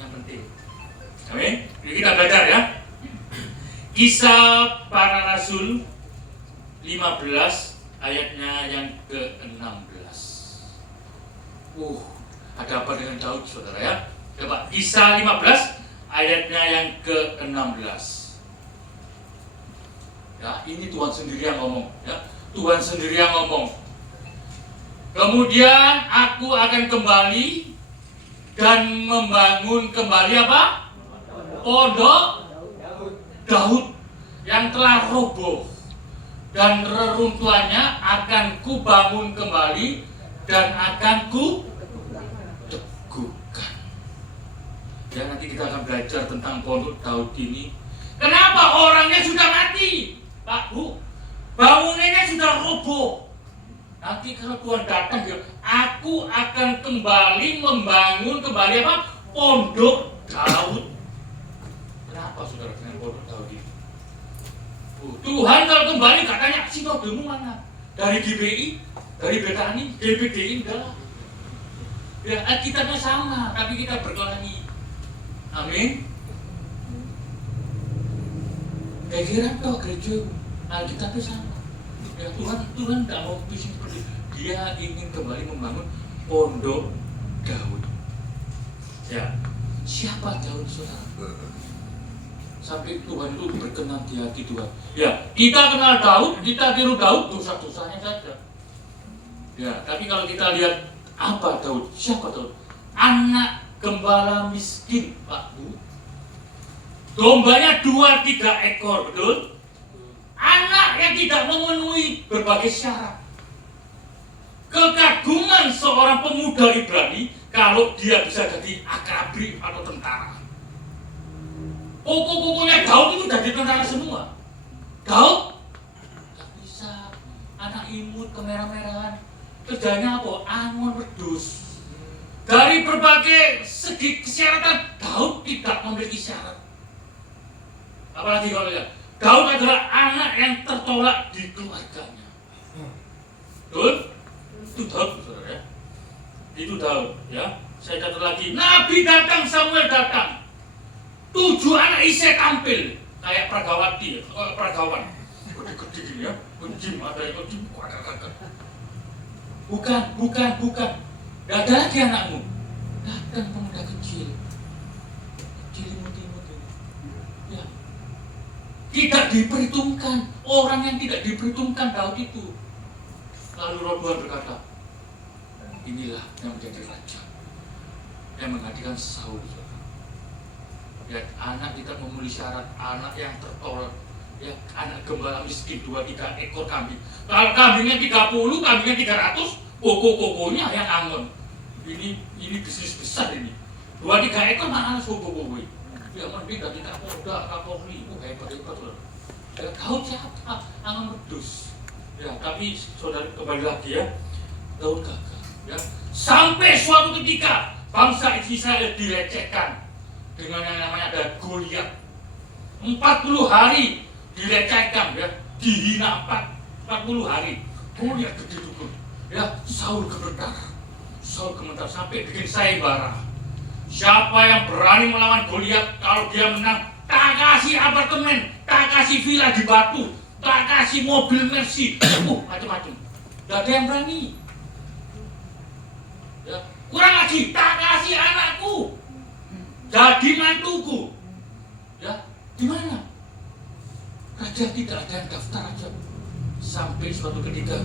yang penting. Amin. Jadi kita belajar ya. Kisah Para Rasul 15 ayatnya yang ke-16. Ada apa dengan Daud, saudara ya? Coba Kisah 15 ayatnya yang ke-16. Ya, ini Tuhan sendiri yang ngomong, ya. Tuhan sendiri yang ngomong. Kemudian aku akan kembali dan membangun kembali apa? Pondok Daud yang telah roboh, dan reruntuhannya akan kubangun kembali dan akan ku teguhkan. Ya, nanti kita akan belajar tentang pondok Daud ini. Kenapa orangnya sudah mati, Pak Bu? Bangunannya sudah roboh. Nanti kalau Tuhan datang, aku akan kembali membangun kembali apa? Pondok Daud. Kenapa saudara dengan pondok Daud ini? Tuhan kalau kembali katanya, sinodemu mana? Dari GBI, dari Betani, GBDI, enggak lah. Ya, Alkitabnya sama, tapi kita berkelahi. Amin. Kayak kira toh gereja, Alkitabnya sama. Ya, Tuhan tidak mau bising seperti itu. Dia ingin kembali membangun pondok Daud. Ya, siapa Daud, saudara? Sampai Tuhan itu berkenan di hati Tuhan. Ya, kita kenal Daud, kita tiru Daud, dosa-dosanya saja. Ya, tapi kalau kita lihat apa Daud, siapa Daud? Anak gembala miskin, Pak Bu. Dombanya 2-3 ekor, betul? Anak yang tidak memenuhi berbagai syarat. Kekaguman seorang pemuda Ibrani kalau dia bisa jadi akabri atau tentara. Pokok-pokoknya Daud itu jadi tentara semua. Daud tak bisa, anak imut kemerah-merahan. Kerjanya apa? Angon wedhus. Dari berbagai segi kesyaratan, Daud tidak memiliki syarat. Apalagi kalau lihat, Daud adalah anak yang tertolak di keluarganya. Betul? Itu Daud, saudara ya. Itu Daud, ya. Saya catat lagi. Nabi datang, Samuel datang. 7 anak Isai tampil kayak Pragawati, Pragawan. Gede-gede gini ya. Kejim, ada yang kejim, kuadrat-kuadrat. Bukan. Gak ada lagi anakmu. Datang pemuda kecil. Kecil imut-imut ini. Ya. Tidak diperhitungkan. Orang yang tidak diperhitungkan Daud itu. Lalu Roh Tuhan berkata, inilah yang menjadi raja, yang menggantikan Saul. Ya, anak tidak memenuhi syarat, anak yang tertolak, ya, anak gembala miskin 2-3 ekor kambing. Kalau kambingnya 30, kambingnya 300, koko-kokonya yang angon. Ini bisnis besar ini. 2-3 ekor mana koko-koko ini? Ya, mending dari Kapolda, Kapolri, hebat. Ya, kau siapa? Angon wedhus. Ya, tapi saudara kembali lagi ya, Daud gagal. Ya, sampai suatu ketika bangsa Israel dilecehkan dengan yang namanya ada Goliat. 40 hari dilecehkan, ya, dihina 40 hari. Goliat gede dukun. Ya, Saul gemetar sampai bikin sayembara. Siapa yang berani melawan Goliat, kalau dia menang, tak kasih apartemen, tak kasih villa di Batu, tak kasih mobil Mercy, macam-macam. Gak ada yang berani. Ya, kurang lagi, tak kasih anakku jadi mantuku. Ya, di mana? Raja tidak ada yang daftar aja. Sampai suatu ketika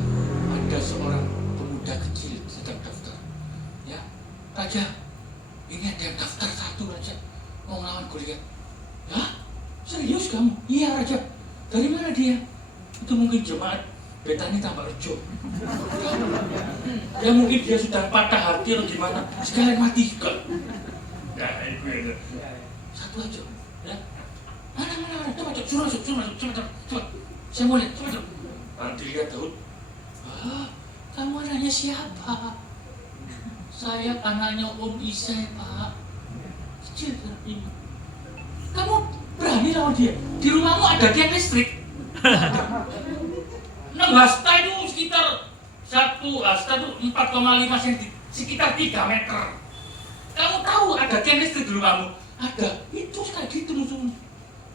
ada seorang pemuda kecil sedang daftar. Ya, Raja, ini ada yang daftar satu, Raja, mau melawan Goliat. Hah? Serius kamu? Iya, Raja. Dari mana dia? Itu mungkin jemaat Betani Tambak Rejo. Ya, mungkin dia sudah patah hati atau gimana, sekalian mati juga. Ya, itu. Satu aja, ya. Mana, coba, suruh masuk. Saya mau lihat, coba. Nanti lihat Daud. Kamu anaknya siapa? Saya anaknya Om Isai, Pak. Kecil ini. Kamu berani lawan dia? Di rumahmu ada tiang listrik. 6 hasta itu sekitar 1 hasta itu 4,5 cm, sekitar 3 meter. Kamu tahu ada tiang listrik di rumahmu? Ada. Itu kayak gitu musuhmu.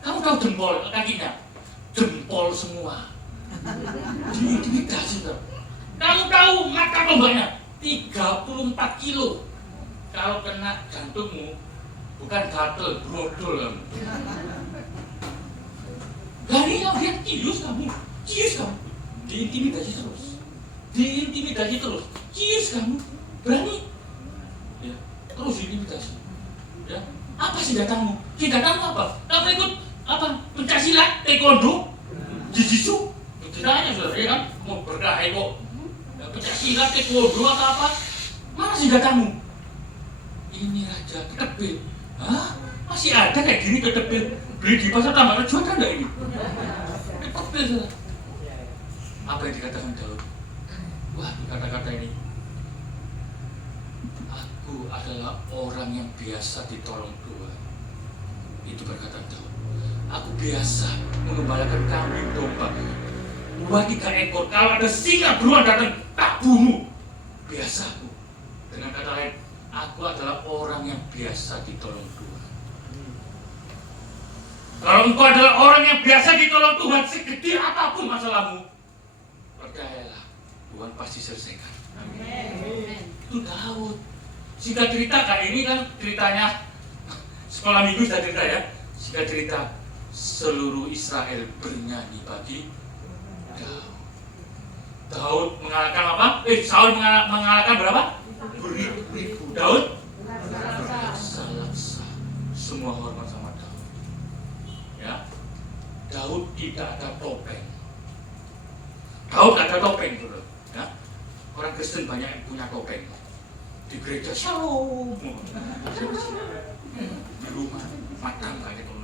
Kamu tahu jempol kakinya? Jempol semua. diintimidasi. Kamu tahu makan tombaknya 34 kilo. Kalau kena jantungmu, bukan gatel, brodol kamu. Berani kamu lihat cius kamu, diintimidasi terus, cius kamu, berani, ya, terus diintimidasi, ya. Apa senjatamu? Senjatamu apa? Kamu ikut apa? Pencaksilat, taekwondo, jujitsu, ceritanya saudara, ya kan? Mau berkelahi kok, ya, pencaksilat, taekwondo atau apa? Mana senjatamu? Ini raja ketepil. Hah? Masih ada kayak gini ketepil? Beli di pasar tambah rejo ada nggak ini? Ketepil saudara. Apa yang dikatakan Daud? Wah, kata-kata ini. Aku adalah orang yang biasa ditolong Tuhan. Itu berkata Daud. Aku biasa mengembalakan kambing domba. 2-3 ekor. Kalau ada singa beruang datang, tak bunuh. Biasa aku. Dengan kata lain, aku adalah orang yang biasa ditolong Tuhan. Kalau engkau adalah orang yang biasa ditolong Tuhan, segede apapun masalahmu, percayalah, Tuhan pasti selesaikan. Amin. Itu Daud. Singkat cerita, kali ini kan ceritanya sekolah minggu sudah cerita ya. Singkat cerita, seluruh Israel bernyanyi bagi Daud. Daud mengalahkan apa? Saul mengalahkan berapa? Beribu. Daud berlaksa-laksa. Semua hormat sama Daud. Ya, Daud tidak ada topeng. Daud ada topeng, bro. Ya, orang Kristen banyak yang punya topeng. Di gereja shalom, di rumah matang kayak gitu.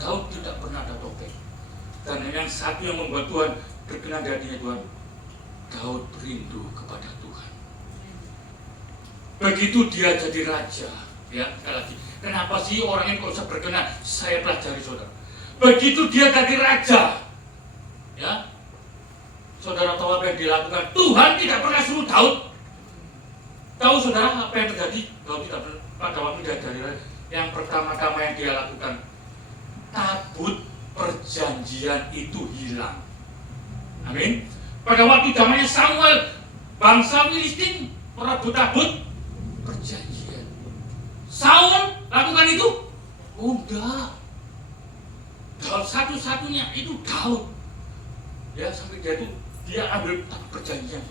Daud tidak pernah ada topeng. Dan yang satu yang membuat Tuhan berkenan di hatinya Tuhan, Daud rindu kepada Tuhan. Begitu dia jadi raja, ya sekali lagi. Kenapa sih orang ini kok bisa berkenan? Saya pelajari saudara. Begitu dia jadi raja, ya, saudara tahu apa yang dilakukan? Tuhan tidak pernah suruh Daud. Tahu saudara apa yang terjadi? Daud tidak pernah. Pada waktu dia jadi raja, yang pertama-tama yang dia lakukan, tabut perjanjian itu hilang. Amin. Pada waktu zamannya Samuel, bangsa Filistin merebut tabut perjanjian. Saul lakukan itu? Udah. Daud satu-satunya itu Daud. Ya sampai dia ambil tabut perjanjian.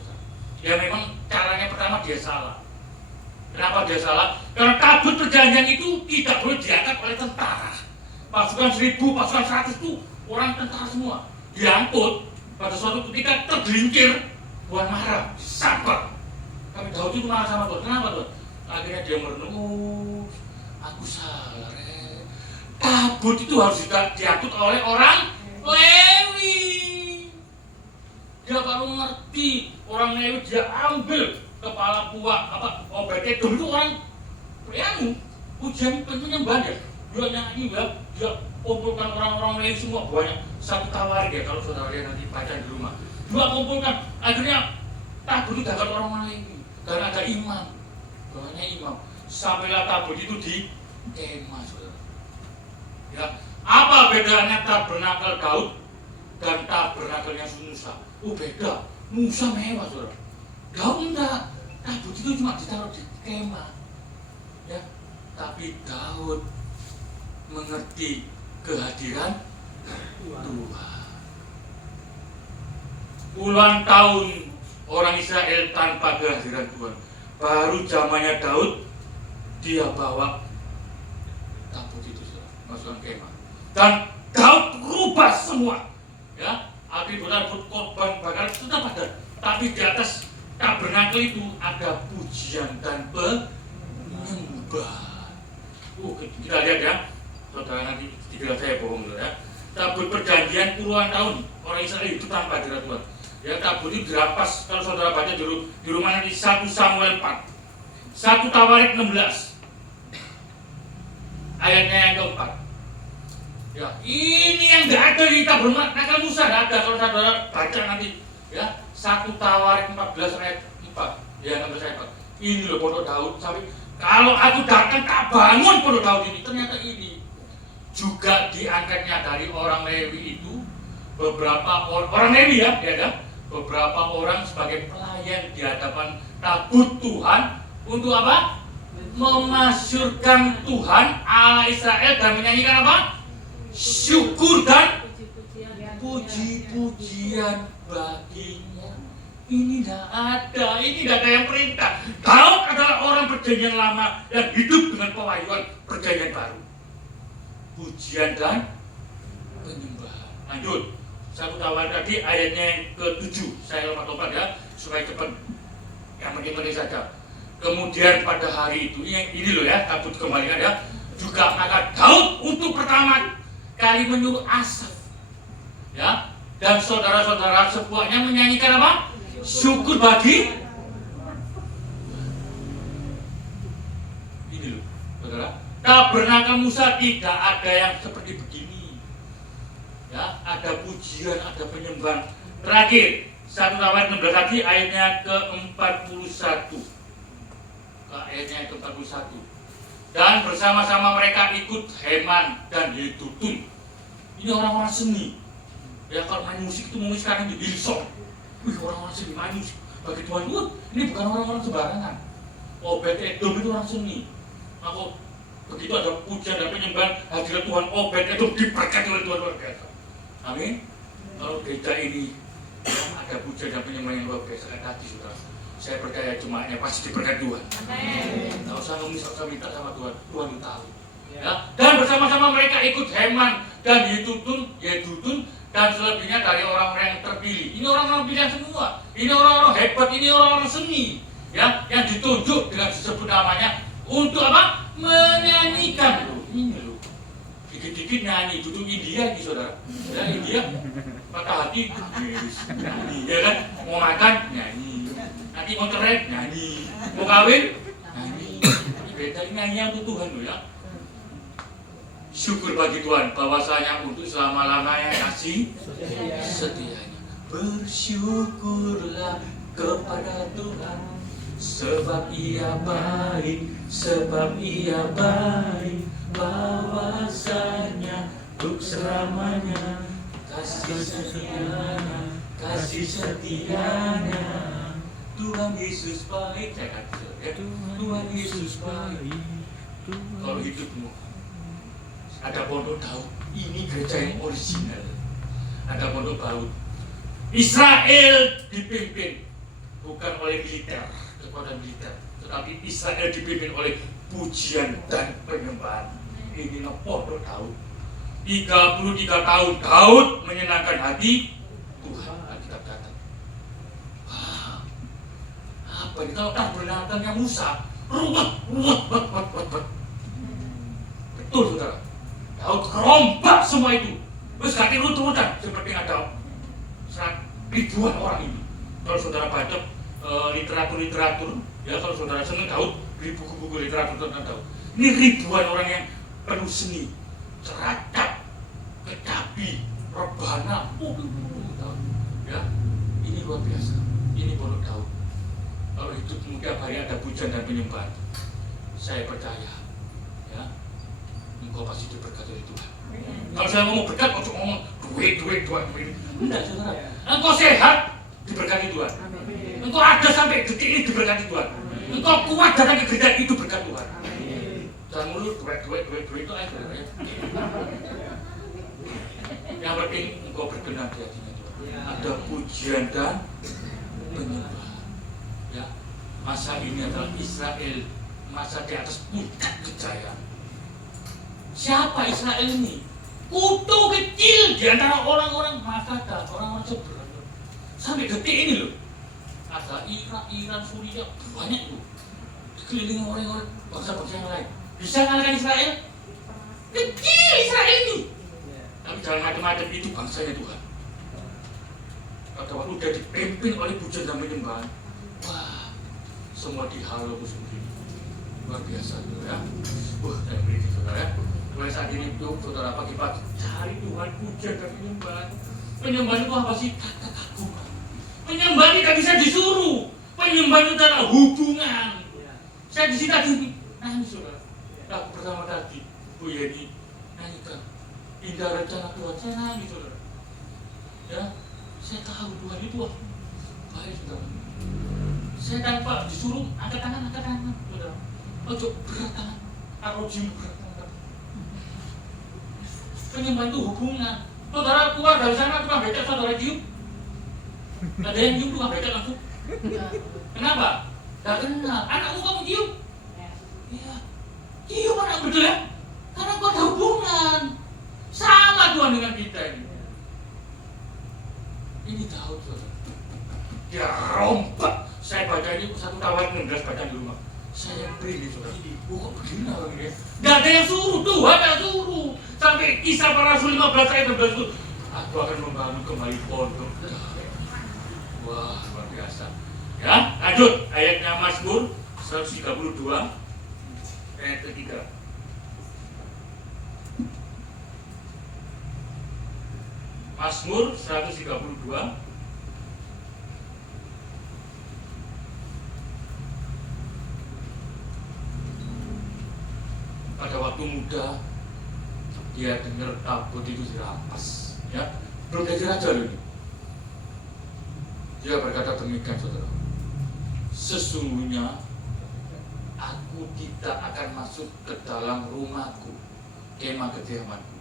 Ya memang caranya pertama dia salah. Kenapa dia salah? Karena tabut perjanjian itu tidak boleh diangkat oleh tentara. Pasukan 1000, pasukan 100 itu orang tentara semua. Diangkut. Pada suatu ketika tergelincir, Tuhan marah, sabar. Tapi Daud itu marah sama Tuhan. Kenapa Tuhan? Akhirnya dia merenung, aku salah. Tabut itu harus diangkut oleh orang Lewi. Dia baru ngerti orang Lewi, dia ambil kepala buah Obed-Edom itu orang yang ujian penyembahan ya. Dia nyanyi ya, dia kumpulkan orang-orang Lewi semua banyak. Satu tawarik ya kalau saudara lihat nanti baca di rumah. Dua kumpulkan, akhirnya tabut itu dapat orang Lewi karena ada imam, banyak imam. Sampailah tabut itu di kemah saudara. Ya, apa bedanya tabernakel Daud dan tabernakelnya Musa? Oh beda, Musa mewah saudara. Daud enggak, tabut itu cuma ditaruh di kemah. Ya, tapi Daud mengerti kehadiran Tuhan. Puluhan tahun orang Israel tanpa kehadiran Tuhan. Baru zamannya Daud, dia bawa tabut itu masukkan kemah. Dan Daud rubah semua. Ya, atribut-atribut korban bakar tetap ada. Tapi di atas tabernakel itu ada pujian dan penyembahan. Kita lihat ya. Saudara nanti dikira saya bohong ya. Tabut perjanjian puluhan tahun orang Israel itu tanpa hadirat Tuhan. Ya, tabut itu dirampas. Kalau saudara baca di rumah nanti 1 Samuel 4, 1 Tawarik 16, ayatnya yang keempat. Ya, ini yang nggak ada di tabernakel Musa, nggak ada. Kalau saudara baca nanti ya 1 Tawarik 14 ayat 4, ya 16 ayat 4. Ini loh pondok Daud. Sampai kalau aku datang tak bangun pondok Daud ini, ternyata ini juga diangkatnya dari orang Lewi itu beberapa orang Lewi ya, ada beberapa orang sebagai pelayan di hadapan tabut Tuhan untuk apa? Memasyurkan Tuhan Allah Israel dan menyanyikan apa? Syukur dan puji-pujian baginya. Ini tidak ada yang perintah. Daud adalah orang perjanjian lama yang hidup dengan pewahyuan perjanjian baru. Pujian dan penyembahan. Lanjut. Satu tawar tadi ayatnya yang ke-7. Saya lompat-lompat ya supaya cepat. Yang penting-penting saja. Kemudian pada hari itu ini loh ya, tabut kembalikan ya. Juga maka Daud untuk pertama kali menyuruh Asaf ya, dan saudara-saudara sepuaknya menyanyikan apa? Syukur bagi ini loh, saudara. Tabernakel Musa tidak ada yang seperti begini. Ya, ada pujian, ada penyembahan. Terakhir, 1 Samuel 16 tadi ayatnya ke-41. Ayatnya ke-41. Dan bersama-sama mereka ikut Heman dan Yedutun. Ini orang-orang seni. Ya, kalau main musik itu mungkin sekarang di Hillsong. Orang-orang seni main musik. Bagi Tuhan, ini bukan orang-orang sembarangan. Obed-Edom itu orang seni. Maka begitu ada pujian dan penyembahan, hadirat Tuhan, Obed-Edom diberkati oleh Tuhan luar biasa. Amin. Kalau gereja ini ada pujian dan penyembahan yang luar biasa kan tadi, saudara. Saya percaya jemaatnya pasti diberkati Tuhan. Amin. Tidak usah ngemis, tidak usah minta sama Tuhan. Tuhan itu tahu. Ya. Dan bersama-sama mereka ikut Heman dan Yedutun dan selebihnya dari orang-orang yang terpilih. Ini orang-orang pilihan semua. Ini orang-orang hebat, ini orang-orang seni. Ya, yang ditunjuk dengan disebut namanya untuk apa? Menyanyikan. Ini loh. Dikit-dikit nyanyi, duduk India ini saudara. Ya, India patah hati nyanyi, ya kan? Mau makan nyanyi, nanti mau cerai nyanyi, mau kawin nyanyi. Beda ini nyanyi untuk Tuhan loh ya. Syukur bagi Tuhan bahwasanya untuk selama-lamanya kasih setianya. Bersyukurlah kepada Tuhan sebab Ia baik, bahwasanya untuk selamanya kasih setianya. Tuhan Yesus baik. Saya kata ya, Tuhan Yesus baik. Kalau hidupmu ada pondok Daud, ini gereja yang original. Ada pondok Daud. Israel dipimpin bukan oleh militer, kekuatan militer, tetapi Israel dipimpin oleh pujian dan penyembahan. Ini pondok Daud. 33 tahun Daud menyenangkan hati Tuhan. Alkitab kata. Wah, apa ini kalau tabernakelnya Musa? Ruwet. Betul saudara. Daud rombak semua itu. Terus ganti rututan seperti ada ribuan orang ini. Kalau saudara baca literatur, ya kalau saudara senang Daud, buku-buku literatur tentang Daud. Ini ribuan orang yang penuh seni, ceracap, kecapi, rebana, ya ini luar biasa. Ini pondok Daud. Kalau hidup muda hari ada pujian dan penyembahan, saya percaya, ya engkau pasti diberkati oleh Tuhan. Kalau saya ngomong berkat, kok ngomong duit. Enggak, saudara. Engkau sehat, diberkati Tuhan. Engkau ada sampai detik ini, diberkati Tuhan. Engkau kuat datang ke gereja itu, berkat Tuhan. Jangan mulu duit itu aja. Yang penting engkau berkenan di hatinya Tuhan. Ada pujian dan penyembahan. Ya, masa ini adalah Israel, masa di atas puncak kejayaan. Siapa Israel ini? Kutu kecil di antara orang-orang Makata, orang-orang seberang. Sampai detik ini loh. Ada Iran, Suriah, banyak loh. Dikelilingi orang-orang bangsa-bangsa yang lain. Bisa ngalahkan Israel? Kecil Israel ini. Tapi jangan macam-macam, itu bangsanya Tuhan. Pada waktu udah dipimpin oleh pujian dan penyembahan, wah, semua dihalau sendiri. Luar biasa, ya. Saya beri saudara. Mulai saat ini tuh, saudara pagi-pagi cari Tuhan, pujian dan penyembahan. Penyembahan itu apa sih? Kata-kata. Penyembahan tidak bisa disuruh. Penyembahan itu adalah hubungan. Saya di sini tadi nangis, saudara. Aku pertama tadi, Bu Yeni nyanyikan Indah Rencana Tuhan. Saya nangis, saudara. Ya, saya tahu Tuhan itu baik, saudara. Saya tanpa disuruh angkat tangan, saudara. Ojo berat tangan, arojim berat tangan. Penyembahan itu hubungan. Saudara keluar dari sana tukang becak, saudara cium. Ada yang cium tukang becak langsung. Kenapa? Gak kenal. Anakmu kamu cium? Iya. Cium anak betul ya? Karena kau ada hubungan. Sama Tuhan dengan kita ini. Ini tahu saudara. Dia rompak. Saya baca ini 1 tahun 16 baca di rumah. Saya beri saudara. Kok begini orang ini? Gak ada yang suruh, Tuhan yang suruh. Sampai Kisah Para Rasul 15 ayat 16 itu, aku akan membangun kembali pondok. Wah, luar biasa. Ya, lanjut ayatnya Mazmur 132 ayat ketiga. Mazmur 132 pada waktu muda dia dengar tabut itu dirampas, ya, belum jadi raja loh ini. Dia berkata demikian saudara, sesungguhnya aku tidak akan masuk ke dalam rumahku, kemah kediamanku,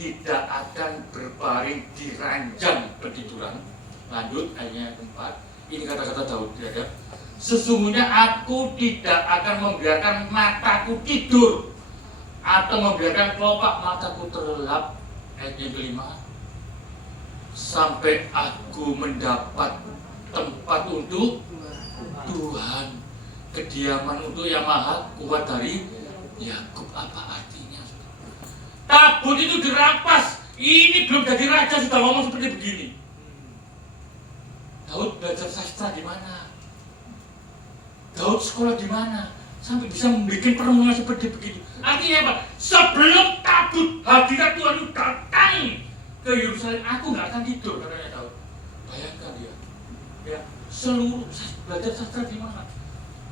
tidak akan berbaring di ranjang petiduran. Lanjut ayatnya 4, ini kata-kata Daud, ya, sesungguhnya aku tidak akan membiarkan mataku tidur atau membiarkan kelopak mataku terlelap. Ayatnya kelima, sampai aku mendapat tempat untuk Tuhan, kediaman untuk Yang Maha Kuat dari Yakub. Apa artinya? Tabut itu dirampas. Ini belum jadi raja sudah ngomong seperti begini. Daud belajar sastra di mana? Daud sekolah di mana? Sampai bisa membuat perenungan seperti begini. Artinya apa? Sebelum tabut hadirat Tuhan itu datang ke Yerusalem, aku nggak akan tidur, katanya Daud. Bayangkan dia, ya, seluruh belajar sastra di mana?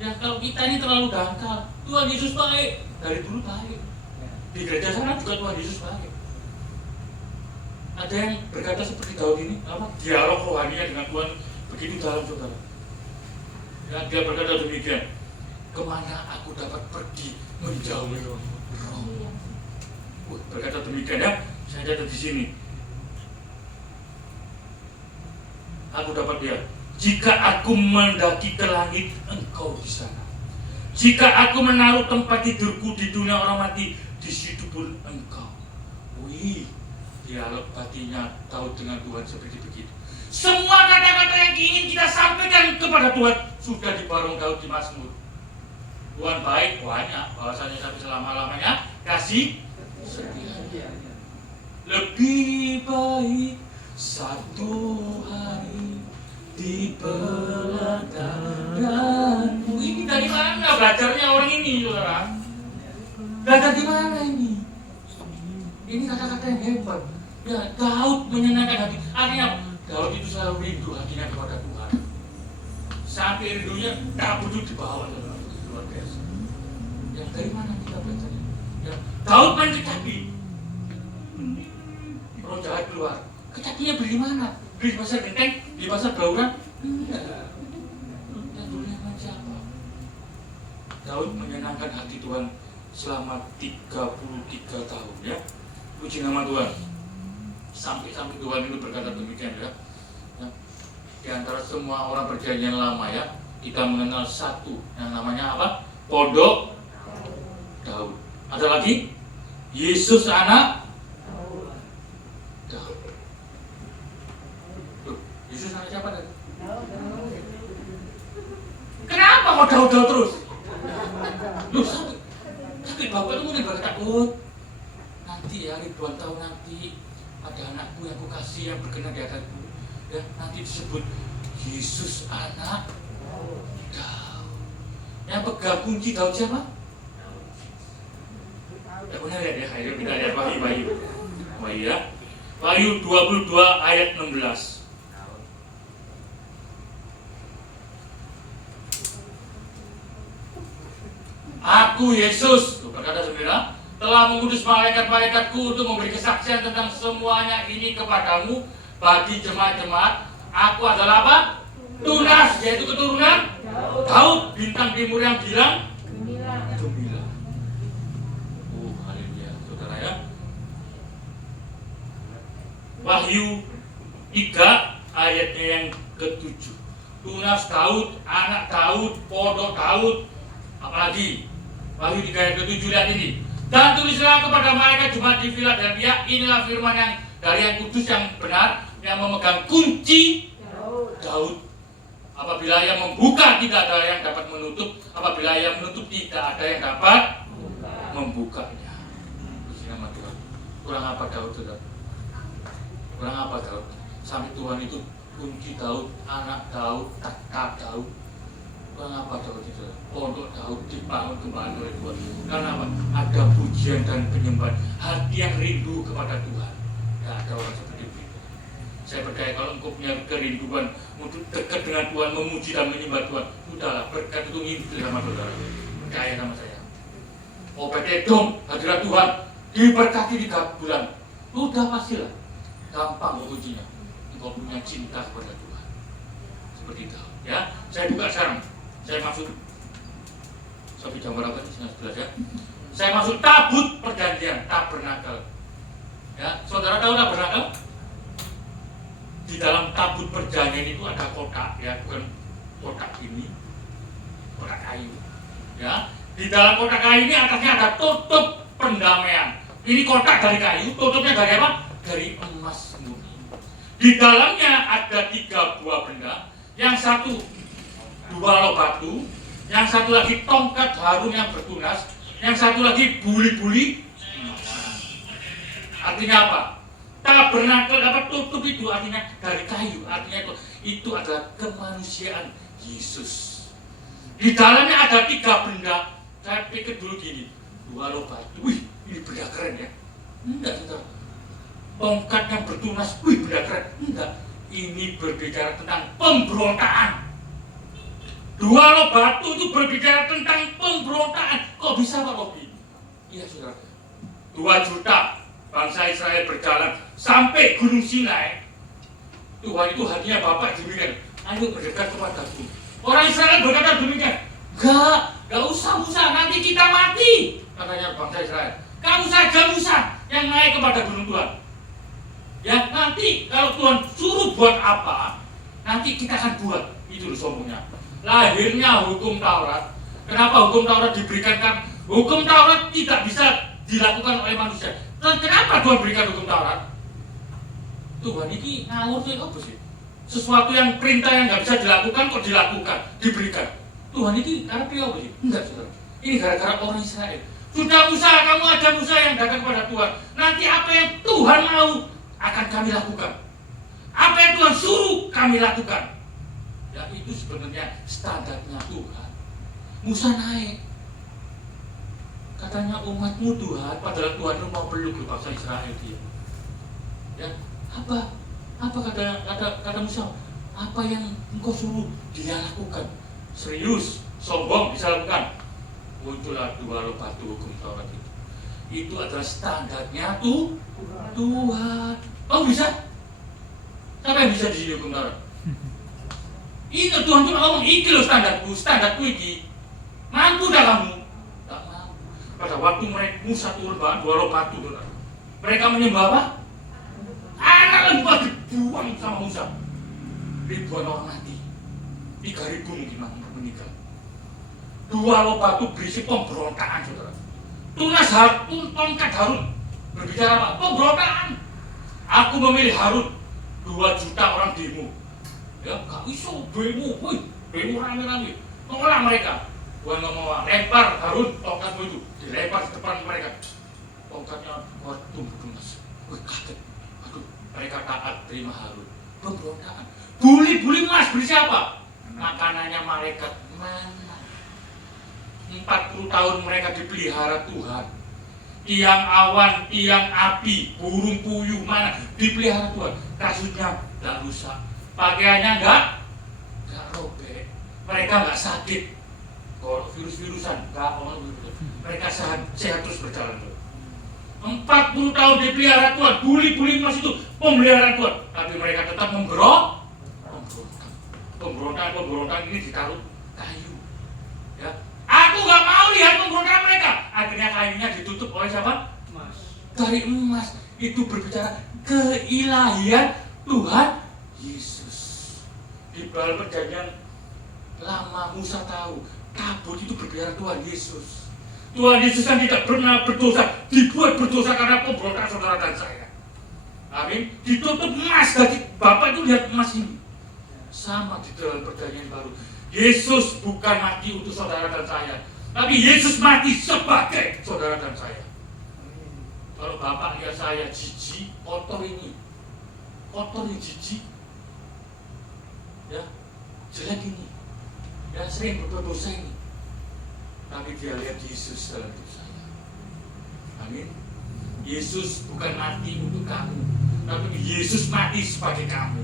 Ya, kalau kita ini terlalu dangkal, Tuhan Yesus baik, dari dulu baik. Di gereja sana juga Tuhan Yesus baik. Ada yang berkata seperti Daud ini, apa? Dialog rohaninya dengan Tuhan begitu dalam, saudara. Ya, dia berkata demikian, kemana aku dapat pergi menjauhi roh? Berkata demikian, ya, saya catat di sini. Aku dapat dia. Jika aku mendaki ke langit, engkau di sana. Jika aku menaruh tempat tidurku di dunia orang mati, di situ pun engkau. Wih, dialog batinnya Daud dengan Tuhan seperti begitu. Semua kata-kata yang ingin kita sampaikan kepada Tuhan sudah dibarung Daud di Mazmur. Tuhan baik, banyak, bahwasanya sampai selama-lamanya kasih setia. Lebih baik satu hari di pelataranmu. Ini dari mana belajarnya orang ini, saudara? Belajar di mana ini? Ini kata-kata yang hebat. Ya, Daud menyenangkan hati. Artinya Daud itu selalu rindu hatinya kepada Tuhan. Sampai rindunya Daud itu dibawa, saudara. Luar biasa. Ya, dari mana kita belajarnya? Ya, Daud mencekapi roh jahat keluar. Kecapinya beli mana? Beli di pasar Genteng? Di pasar Blauran? Enggak. Yang dulunya siapa? Daud menyenangkan hati Tuhan selama 33 tahun, ya. Puji nama Tuhan. Sampai Tuhan itu berkata demikian, ya. Di antara semua orang perjanjian lama, ya, kita mengenal satu yang namanya apa? Pondok Daud. Ada lagi? Yesus anak Daud. Loh, Yesus anak siapa tadi? Kenapa kok Daud terus? Loh, sampai Bapak itu mungkin berkata, oh, nanti ya ribuan tahun nanti ada anakku yang kukasih yang berkenan di hadapanku, ya, nanti disebut Yesus anak Daud. Yang pegang kunci Daud siapa? Ya benar ya, ayo kita lihat Wahyu ya. Wahyu 22 ayat 16. Aku Yesus, berkata saudara, telah mengutus malaikat-malaikatku untuk memberi kesaksian tentang semuanya ini kepadamu Bagi jemaat-jemaat, aku adalah apa? Tunas, yaitu keturunan Daud, bintang timur yang bilang gembira. Oh, haleluya, saudara ya. Wahyu 3 ayatnya yang ke-7. Tunas Daud, anak Daud, podok Daud. Apalagi Wahyu 3 ayat ke-7, lihat ini. Dan tulislah kepada mereka jemaat di Philadelphia, inilah firman yang dari yang kudus yang benar, yang memegang kunci Daud. Apabila yang membuka, tidak ada yang dapat menutup. Apabila yang menutup, tidak ada yang dapat membukanya. Puji nama Tuhan. Kurang apa Daud, saudara? Kurang apa Daud? Sampai Tuhan itu kunci Daud, anak Daud, takhta Daud. Kurang apa Daud itu? Pondok Daud dibangun kembali oleh Tuhan. Karena apa? Ada pujian dan penyembahan, hati yang rindu kepada Tuhan. Tidak ada orang seperti itu. Saya percaya kalau engkau punya kerinduan untuk dekat dengan Tuhan, memuji dan menyembah Tuhan, sudahlah, berkat itu ngintip sama saudara. Percaya sama saya. Obed-Edom, hadirat Tuhan, diberkati 3 bulan. Sudah pastilah. Gampang mengujinya. Engkau punya cinta kepada Tuhan. Seperti itu. Ya, saya buka sekarang. Saya masuk. Sampai jam berapa ini? 11 ya. Saya masuk tabut perjanjian, tabernakel. Ya, saudara tahu tabernakel? Di dalam tabut perjanjian itu ada kotak, ya, bukan kotak ini, kotak kayu. Ya, di dalam kotak kayu ini atasnya ada tutup pendamaian. Ini kotak dari kayu, tutupnya dari apa? Dari emas murni. Di dalamnya ada 3 buah benda. Yang satu 2 lo batu, yang satu lagi tongkat Harun yang bertunas, yang satu lagi buli-buli. Artinya apa? Tabernakel apa tutup itu artinya dari kayu, artinya itu adalah kemanusiaan Yesus. Di dalamnya ada 3 benda. Saya pikir dulu gini, 2 lo batu, wih ini benda keren ya. Enggak, saudara. Tongkat yang bertunas, wih benda keren. Enggak, ini berbicara tentang pemberontakan. 2 lo batu itu berbicara tentang pemberontakan. Kok bisa Pak Robi? Iya saudara, 2 juta bangsa Israel berjalan sampai Gunung Sinai. Tuhan itu hatinya Bapak demikian, ayo berdekat kepadaku. Orang Israel berkata demikian, gak usah Musa, nanti kita mati, katanya bangsa Israel. Kamu saja Musa yang naik kepada gunung Tuhan. Ya nanti kalau Tuhan suruh buat apa, nanti kita akan buat. Itu sombongnya. Lahirnya hukum Taurat. Kenapa hukum Taurat diberikan? Kan hukum Taurat tidak bisa dilakukan oleh manusia. Dan kenapa Tuhan berikan hukum Taurat? Tuhan ini ngawur tuh apa sih? Sesuatu yang perintah yang nggak bisa dilakukan kok dilakukan, diberikan. Tuhan ini karena apa sih? Enggak saudara. Ini gara-gara orang Israel. Sudah Musa, kamu ada Musa yang datang kepada Tuhan. Nanti apa yang Tuhan mau akan kami lakukan. Apa yang Tuhan suruh kami lakukan. Ya itu sebenarnya standarnya Tuhan. Musa naik. Katanya umatmu Tuhan, padahal Tuhan itu mau peluk ke bangsa Israel dia. Ya, apa kata Musa? Apa yang engkau suruh dia lakukan? Serius, sombong bisa lakukan. Muncullah 2 lo batu hukum Taurat itu. Itu adalah standarnya Tuhan. Oh bisa? Siapa yang bisa di sini hukum Taurat? Itu Tuhan cuma ngomong, iki lo standarku iki. Mampu dah kamu? Tak mampu. Pada waktu mereka Musa turun 2 lo batu, mereka menyembah apa? Anak lembah dibuang sama Musa. Ribuan orang mati. 3.000 mungkin meninggal. 2 lo batu berisi pemberontakan saudara. Tunas Harun, tongkat Harun berbicara apa? Pemberontakan. Aku memilih Harun. 2 juta orang demo. Ya, gak iso demo, demo rame-rame. Tolak mereka. Tuhan ngomong, lempar Harun tongkatmu itu, dilempar di depan mereka. Tongkatnya bertunas. Kaget. Aduh, mereka taat terima Harun. Pemberontakan. Buli-buli emas berisi apa? Makanannya malaikat mana? 40 tahun mereka dipelihara Tuhan. Tiang awan, tiang api, burung puyuh mana dipelihara Tuhan. Kasutnya tidak rusak, pakaiannya enggak robek. Mereka enggak sakit. Kalau virus-virusan enggak, mereka sehat terus berjalan. 40 tahun dipelihara Tuhan, buli-buli emas itu pemeliharaan Tuhan, tapi mereka tetap pemberontakan ini ditaruh kayu. Ya, aku nggak mau lihat pemberontakan mereka. Akhirnya kayunya ditutup oleh siapa? Emas. Dari emas. Itu berbicara keilahian Tuhan Yesus. Di dalam perjanjian lama Musa tahu tabut itu berbicara Tuhan Yesus. Tuhan Yesus kan tidak pernah berdosa, dibuat berdosa karena pemberontakan saudara dan saya. Amin. Ditutup emas. Jadi Bapak itu lihat emas ini. Sama di dalam perjanjian baru. Yesus bukan mati untuk saudara dan saya, tapi Yesus mati sebagai saudara dan saya. Kalau Bapak lihat saya jijik, kotor ini jijik, ya, jelek ini, ya, sering berbuat dosa ini, tapi dia lihat Yesus dalam hidup saya. Amin. Yesus bukan mati untuk kamu, tapi Yesus mati sebagai kamu.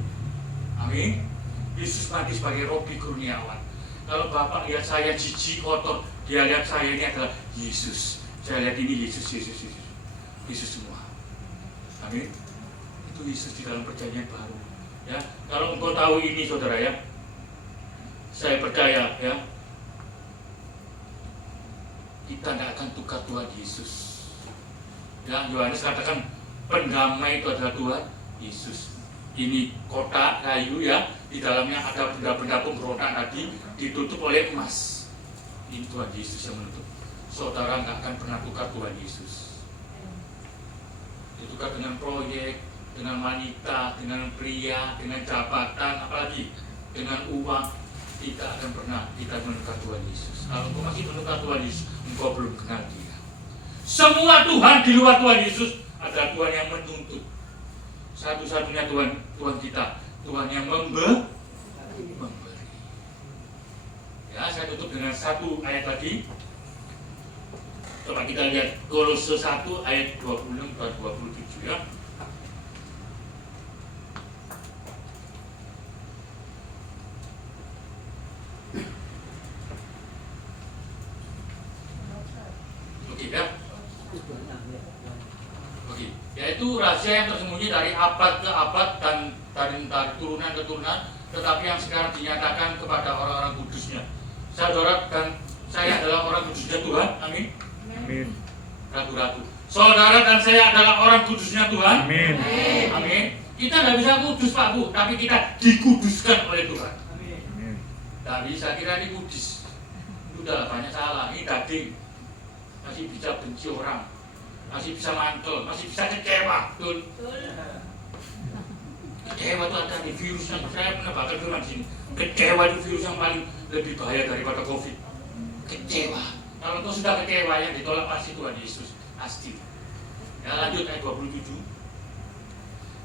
Amin. Yesus mati sebagai Robi Kurniawan. Kalau Bapak lihat saya jijik, kotor, dia lihat saya ini adalah Yesus. Saya lihat ini Yesus semua. Amin. Itu Yesus di dalam perjanjian baru. Ya, kalau engkau tahu ini, saudara, ya, saya percaya, ya, kita tidak akan tukar Tuhan Yesus. Ya, Yohanes katakan pendamai itu adalah Tuhan Yesus. Ini kotak kayu, ya, di dalamnya ada benda-benda pemberontakan tadi ditutup oleh emas. Ini Tuhan Yesus yang menutup. Saudara nggak akan pernah tukar Tuhan Yesus. Ditukar dengan proyek, dengan wanita, dengan pria, dengan jabatan, apalagi dengan uang. Tidak akan pernah kita menukar Tuhan Yesus. Kalau engkau masih menukar Tuhan Yesus, engkau belum kenal Dia. Semua Tuhan di luar Tuhan Yesus adalah Tuhan yang menuntut. Satu-satunya Tuhan kita, Tuhan yang memberi. Ya, saya tutup dengan satu ayat lagi. Coba kita lihat Kolose 1 ayat 26 dan 27, ya. Oke, ya. Oke, yaitu rahasia yang tersembunyi dari abad ke abad dan dari turunan ke turunan, tetapi yang sekarang dinyatakan kepada orang-orang kudusnya. Saudara dan saya adalah orang kudusnya Tuhan. Amin. Amin. Ragu-ragu. Saudara dan saya adalah orang kudusnya Tuhan. Amin. Amin. Kita tidak bisa kudus, Pak Bu, tapi kita dikuduskan oleh Tuhan. Amin. Tidak bisa kira ini kudus. Sudah banyak salah. Ini daging. Masih bisa benci orang. Masih bisa mantel. Masih bisa kecewa. Betul. Kecewa itu ada di virus yang saya pernah bakal bilang di sini. Kecewa itu virus yang paling lebih bahaya daripada COVID. Kecewa. Kalau kau sudah kecewa, yang ditolak pasti Tuhan Yesus. Pasti. Ya, lanjut ayat 27.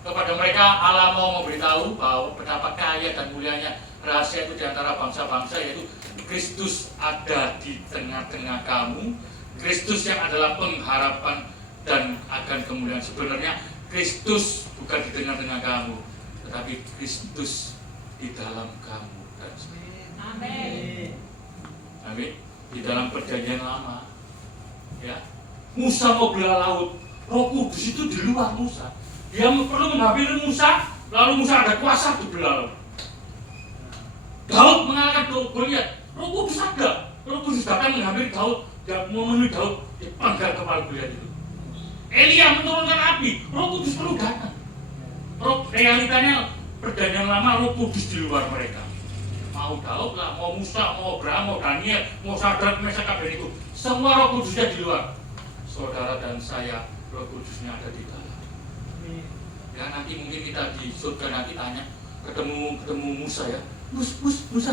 Kepada mereka Allah mau memberitahu bahwa betapa kaya dan mulianya rahasia itu di antara bangsa-bangsa, yaitu Kristus ada di tengah-tengah kamu. Kristus yang adalah pengharapan dan akan kemuliaan. Sebenarnya Kristus bukan di tengah-tengah kamu, tetapi Kristus di dalam kamu. Amin. Amin. Di dalam perjanjian lama, ya, Musa mau belah laut, Roh Kudus itu di luar Musa. Dia perlu menghampiri Musa, lalu Musa ada kuasa untuk belah laut. Daud mengalahkan Goliat, Roh Kudus ada. Roh Kudus datang menghampiri Daud dan memenuhi Daud, dipanggal kepala Goliat itu. Elia menurunkan api, Roh Kudus perlu datang. Realitanya perjanjian lama Roh Kudus di luar mereka. Mau Daud lah, mau Musa, mau Abraham, mau Daniel, mau Sadrak, Mesak, Abednego, semua Roh Kudusnya di luar. Saudara dan saya, Roh Kudusnya ada di dalam. Ya, nanti mungkin kita di surga nanti tanya, ketemu Musa, ya, Musa,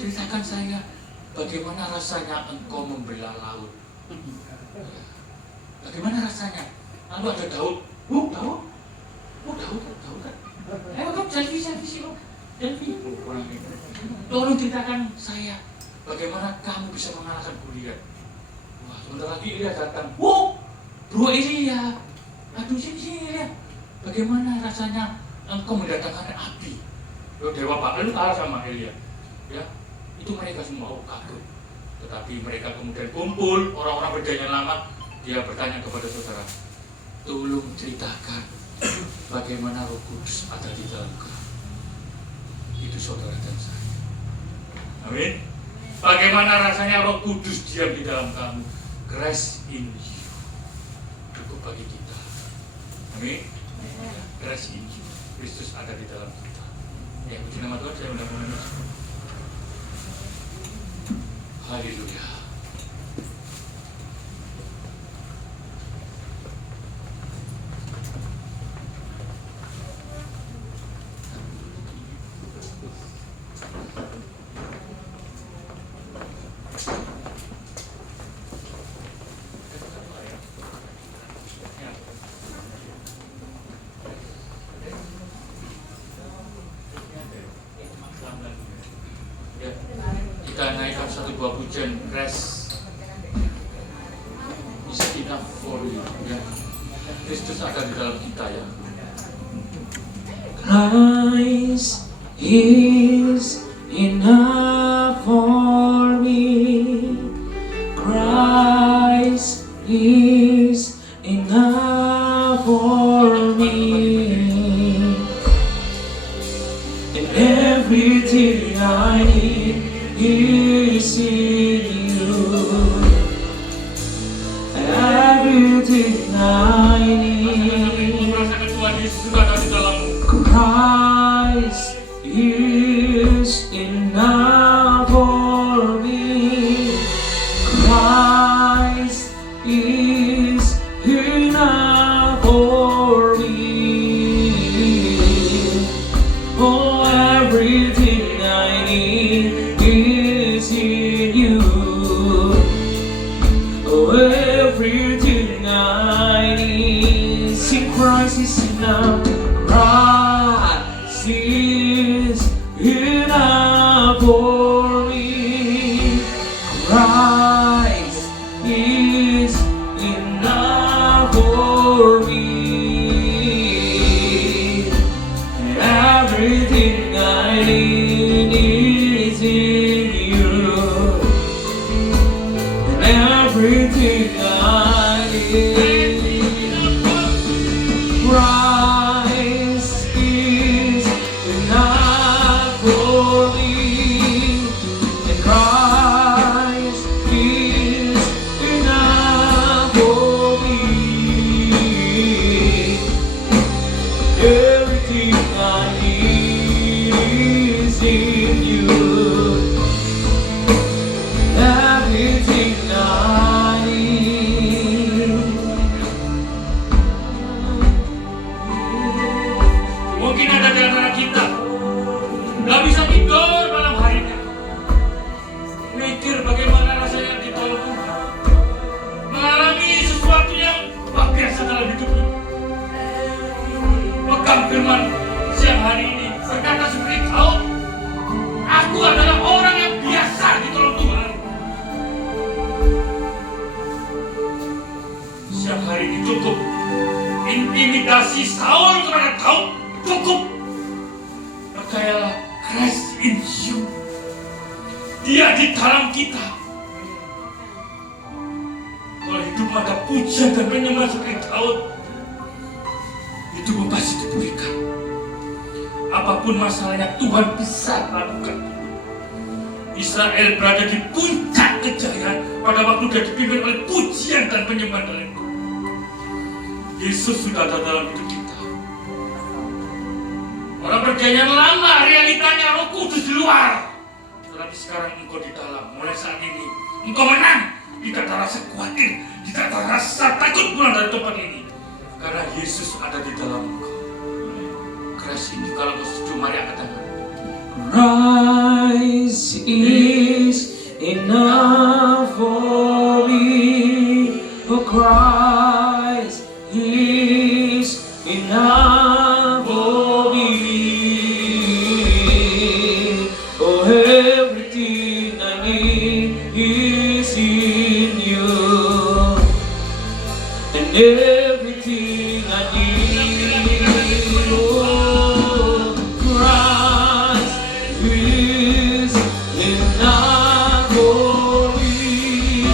ceritakan saya bagaimana rasanya engkau membelah laut. Bagaimana rasanya? Lalu ada Daud, Daud kan? Ayo selfie sih, selfie. Tolong ceritakan saya bagaimana kamu bisa mengalahkan Goliat. Wah, sebentar lagi Elia datang. Bro Elia, aduh sini Elia. Bagaimana rasanya engkau mendatangkan api? Dewa Baal lu kalah sama Elia. Ya, itu mereka semua kabur. Tetapi mereka kemudian kumpul, orang-orang perjanjian lama, dia bertanya kepada saudara, tolong ceritakan bagaimana Roh Kudus ada di dalam kamu. Itu saudara dan saya. Amin. Bagaimana rasanya Roh Kudus diam di dalam kamu? Grace in you. Cukup bagi kita. Amin. Grace in you. Kristus ada di dalam kita. Ya, puji nama Tuhan, saya undang menyanyi. Haleluya. Kita naikkan satu buah pujian, Grace is enough for you, ya. Kristus akan di dalam kita, ya. Christ is enough for me. Christ is enough for me. And everything I need is in you. Everything I need. Merasakan Tuhan Yesus sudah ada di dalammu. Christ is enough for me. Christ is enough for me. Oh, everything I need is in you. Oh, everything I need. Sing, Christ is enough. Christ is enough for me. Christ is enough for me. Everything I need is in you. Everything I need. Christ is enough for me, and Christ is enough for me. Everything I need is in you. Everything I need. Mungkin ada di antara kita nggak bisa tidur malam harinya, mikir bagaimana rasanya ditolong Tuhan, mengalami sesuatu yang luar biasa dalam hidup ini. Pegang firman siang hari ini berkata seperti Daud, aku adalah orang yang biasa ditolong Tuhan. Siang hari ini cukup intimidasi Saul kepada Daud, cukup. Percayalah, Christ in you. Dia di dalam kita. Kalau hidup ada pujian dan penyembah seperti Daud, itu pasti diberikan. Apapun masalahnya, Tuhan bisa lakukan. Israel berada di puncak kejayaan pada waktu dia dipimpin oleh pujian dan penyembahan dari Tuhan. Yesus sudah ada dalam hidup kita. Orang perjanjian lama realitanya Roh Kudus di luar, tetapi sekarang engkau di dalam. Mulai saat ini engkau menang. Tidak ada rasa khawatir, tidak ada rasa takut pulang dari tempat ini, karena Yesus ada di dalam engkau. Keras ini kalau kau setuju, mari angkat tangan. Christ is enough for me. Oh, Christ is enough for me. Oh, everything I need is in you, and everything I need. Oh, Christ is enough for me.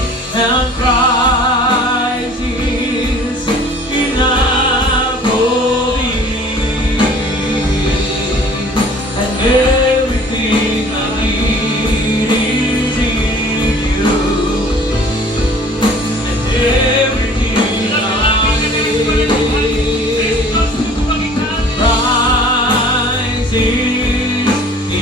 is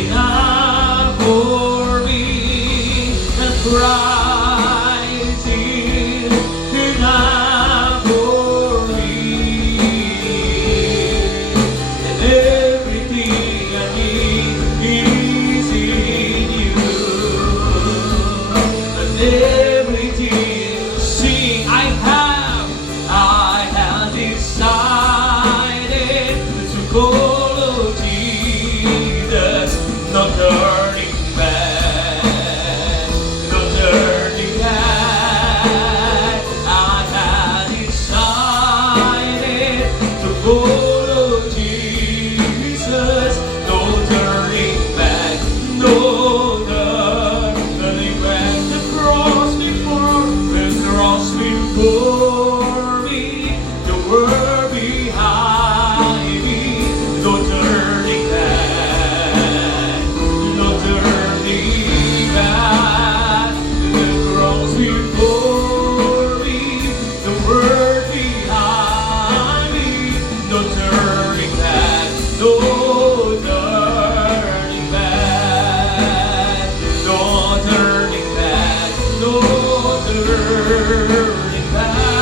enough for me. And Christ is enough for me. And everything I need is in you. And everything, sing, I have decided to follow Jesus, no turning back, no turning back. I have decided to follow Jesus, no turning back, no turning back. The cross before me, the world behind me, no turning back, no turning back. The cross before me, the world behind me, no turning back, no turning back, no turning back, no turning back,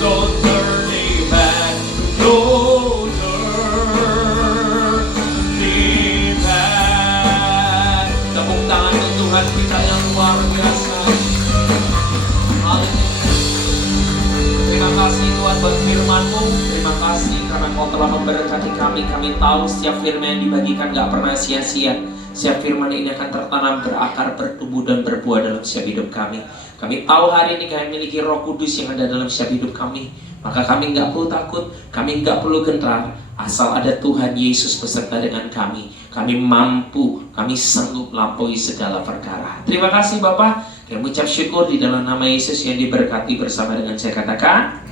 no turning back, no turning back. Tepuk tangan untuk Tuhan kita yang luar biasa. Haleluya. Terima kasih Tuhan buat firman-Mu. Terima kasih karena Kau telah memberkati kami. Kami tahu setiap firman yang dibagikan gak pernah sia-sia. Setiap firman ini akan tertanam, berakar, bertumbuh dan berbuah dalam setiap hidup kami. Kami tahu hari ini kami memiliki Roh Kudus yang ada dalam setiap hidup kami. Maka kami gak perlu takut, kami gak perlu gentar. Asal ada Tuhan Yesus beserta dengan kami, kami mampu, kami sanggup melampaui segala perkara. Terima kasih Bapak. Kami ucap syukur di dalam nama Yesus yang diberkati bersama dengan saya katakan